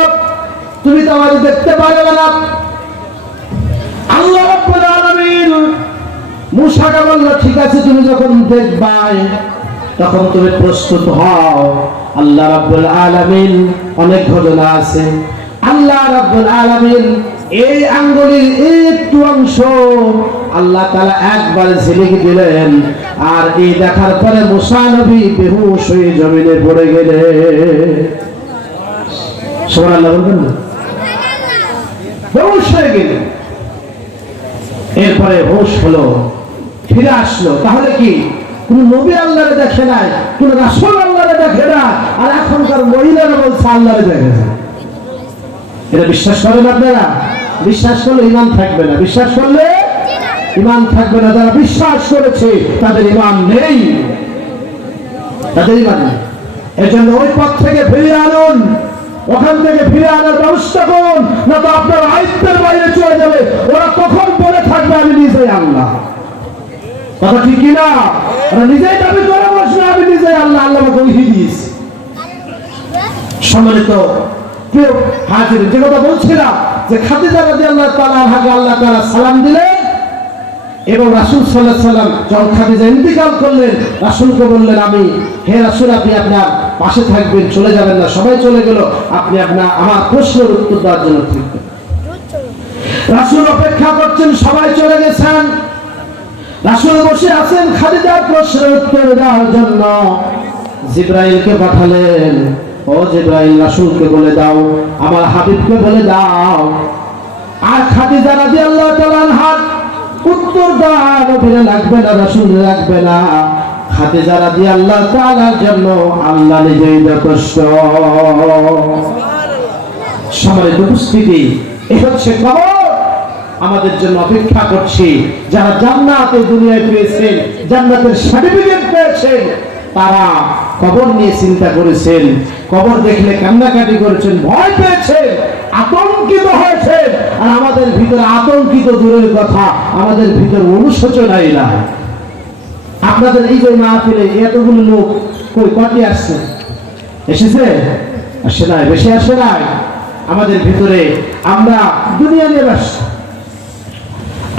তুমি তো আমাকে দেখতে পারবে না। আল্লাহ রাব্বুল আলামিন মুসাকে বলল, ঠিক আছে, তুমি যখন দেখবাই তখন তুমি প্রস্তুত হও। আল্লাহ রাব্বুল আলামিন, অনেক ঘটনা আছে, আল্লাহ রাব্বুল আলামিন এই আঙ্গুলের একটু অংশ আল্লাহ তাআলা একবার ঝিলিক দিলেন, আর এই দেখার পরে মুসা নবী বেহুশ হয়ে জমিনে পড়ে গেলেন। সুবহানাল্লাহ বলবেন না? বেহুশ হয়ে গেলেন। এরপরে হুঁশ হলো, ফিরে আসলো। তাহলে কি কোন নবী আল্লাহরে দেখে নাই, কোন রাসূল আল্লাহরে দেখে না, আর এখনকার মহিলারা বলছে আল্লাহরে দেখেছে? এটা বিশ্বাস করেন আপনারা? বিশ্বাস করলে ঈমান থাকবে না, বিশ্বাস করলে ঈমান থাকবে না। যারা বিশ্বাস করেছে তাদের ঈমান নেই, তাদের ঈমান নেই। এজন্য ওই পথ থেকে ফিরে আনুন, ওখান থেকে ফিরে আনার ব্যবস্থা করুন, না তো আপনার আয়ত্তের বাইরে চলে যাবে। ওরা কখন বলে থাকবে আমি নিজেই আল্লাহ, কথা ঠিক কিনা? ওরা নিজেই দাবি করে বসবে আমি নিজেই আল্লাহ, আল্লাহ আমাকে ওহি দিয়েছে। সম্মানিত প্রিয় হাজির, যে কথা বলছিলাম যে খাদিজা রাদিয়াল্লাহু তাআলা আনহাকে আল্লাহ তাআলা সালাম দিলেন, এবং রাসূল সাল্লাল্লাহু আলাইহি ওয়াসাল্লাম যখন খাদিজা ইন্তিকাল করলেন, রাসূলকে বললেন, আমি, হে রাসূল, আপনি আপনার পাশে থাকবেন, চলে যাবেন না। সবাই চলে গেল, আপনি আমার প্রশ্নের উত্তর দেওয়ার জন্য থাকবেন। রাসূল অপেক্ষা করছেন, সবাই চলে গেছেন, রাসূল বসে আছেন খাদিজার প্রশ্নের উত্তর দেওয়ার জন্য। জিবরাইলকে পাঠালেন, ও জিবরাইল, রাসূলকে বলে দাও, আমার হাবিবকে বলে দাও। আর খাদিজা রাদিয়াল্লাহু তাআলা আনহা উত্তর দেওয়া নবীরে লাগবে না, রাসূল লাগবে না। খাদিজা রাদিয়াল্লাহু তাআলার জন্য আল্লাহ নিজেই যথেষ্ট। সম্মানিত উপস্থিতি, এই হচ্ছে কবর আমাদের জন্য অপেক্ষা করছে। যারা জান্নাত এই দুনিয়ায় পেয়েছেন, জান্নাতের সার্টিফিকেট পেয়েছেন, তারা কবর নিয়ে চিন্তা করেছেন, কবর দেখলে কান্নাকাটি করেছেন, ভয় পেয়েছেন, আতঙ্কিত হয়েছেন। আর আমাদের ভিতরে আতঙ্কিত দূরের কথা, আমাদের ভিতরে অনুশোচনাই নাই। আপনাদের এই যে মাহফিলে এতগুলো লোক কটি আসছে? এসেছে? আসে নাই, বেশি আসে নাই। আমাদের ভিতরে আমরা দুনিয়া নিয়ে ব্যস্ত।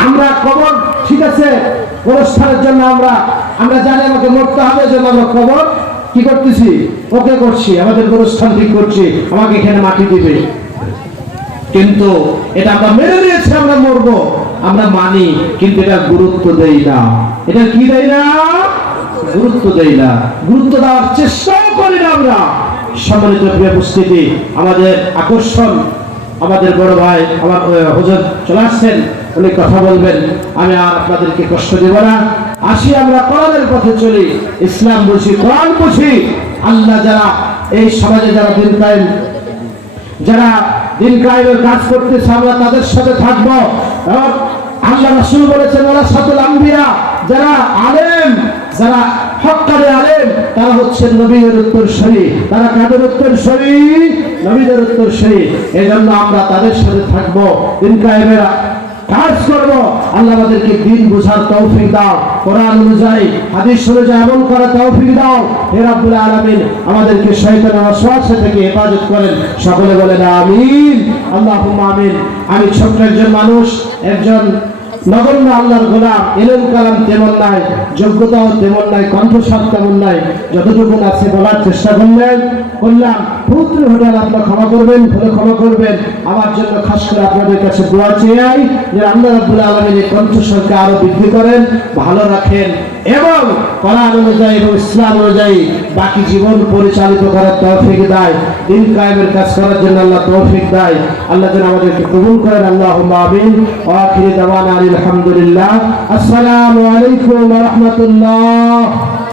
আমরা কবর, ঠিক আছে, অনুষ্ঠানের জন্য আমরা জানি আমাকে মরতে হবে, জন্য আমরা কবর কি করতেছি, ওকে করছি, আমাদের অনুষ্ঠান ঠিক করছি, আমাকে এখানে মাটি দিবে। কিন্তু এটা আমরা মেনে নিয়েছি, আমরা মরবো, আমরা মানি, কিন্তু এটা গুরুত্ব দেই না। এটা কি দেই না? গুরুত্ব দেই না, গুরুত্ব দেওয়ার চেষ্টাও করি না আমরা। সম্মানিত প্রিয় উপস্থিতি, আমাদের আকর্ষণ, আমাদের বড় ভাই আমার হুজুর চলে আসছেন, উনি কথা বলবেন। আমি আর আপনাদেরকে কষ্ট দেব না। আসি আমরা কোরআনের পথে চলি, ইসলাম বুঝি, কোরআন বুঝি। আল্লাহ যারা এই সমাজে যারা দিন কায়েমের কাজ করতেছে, আমরা তাদের সাথে থাকবো। এবং আল্লাহ রাসূল বলেছেন, ওয়ারাসাতুল আম্বিয়া, যারা আলেম, যারা হক্কানি আলেম, তারা হচ্ছেন নবীদের উত্তরসূরি। তারা কাদের উত্তরসূরি? নবীদের উত্তরসূরি। এই জন্য আমরা তাদের সাথে থাকবো, দিন কায়েমের কাজ করব। আল্লাহ আমাদেরকে দিন বোঝার তৌফিক দাও, কোরআন অনুযায়ী, হাদিস অনুযায়ী আমল করার তৌফিক দাও। হে রব্বুল আলামিন, আমাদেরকে শয়তানের ওয়াসওয়াসা থেকে হেফাজত করেন। সকলে বলেন আমিন, আল্লাহুম্মা আমিন। আমি ছোট্ট একজন মানুষ, একজন নগণ্য আল্লাহর গোলাম। ইলম কালাম তেমন নাই, যোগ্যতাও তেমন নাই, কণ্ঠস্বর তেমন নাই। যতটুকু আছে বলার চেষ্টা করলাম। পুত্র হোটেল আপনারা ক্ষমা করবেন, ক্ষমা করবেন। আমার জন্য খাস করে আপনাদের কাছে দোয়া চাই যে আল্লাহ রাব্বুল আলামিন এই কণ্ঠস্বরকে আরো বৃদ্ধি করেন, ভালো রাখেন, এবং কোরআন অনুযায়ী এবং ইসলাম অনুযায়ী বাকি জীবন পরিচালিত করার তৌফিক দেয়। দিন কায়েমের কাজ করার জন্য আল্লাহ তৌফিক দেয়। আল্লাহ যেন আমাদেরকে কবুল করেন। আল্লাহুম্মা আমিন। ওয়া আখিরু দাওয়ানা আলহামদুলিল্লাহ। আসসালামু আলাইকুম ওয়া রাহমাতুল্লাহ।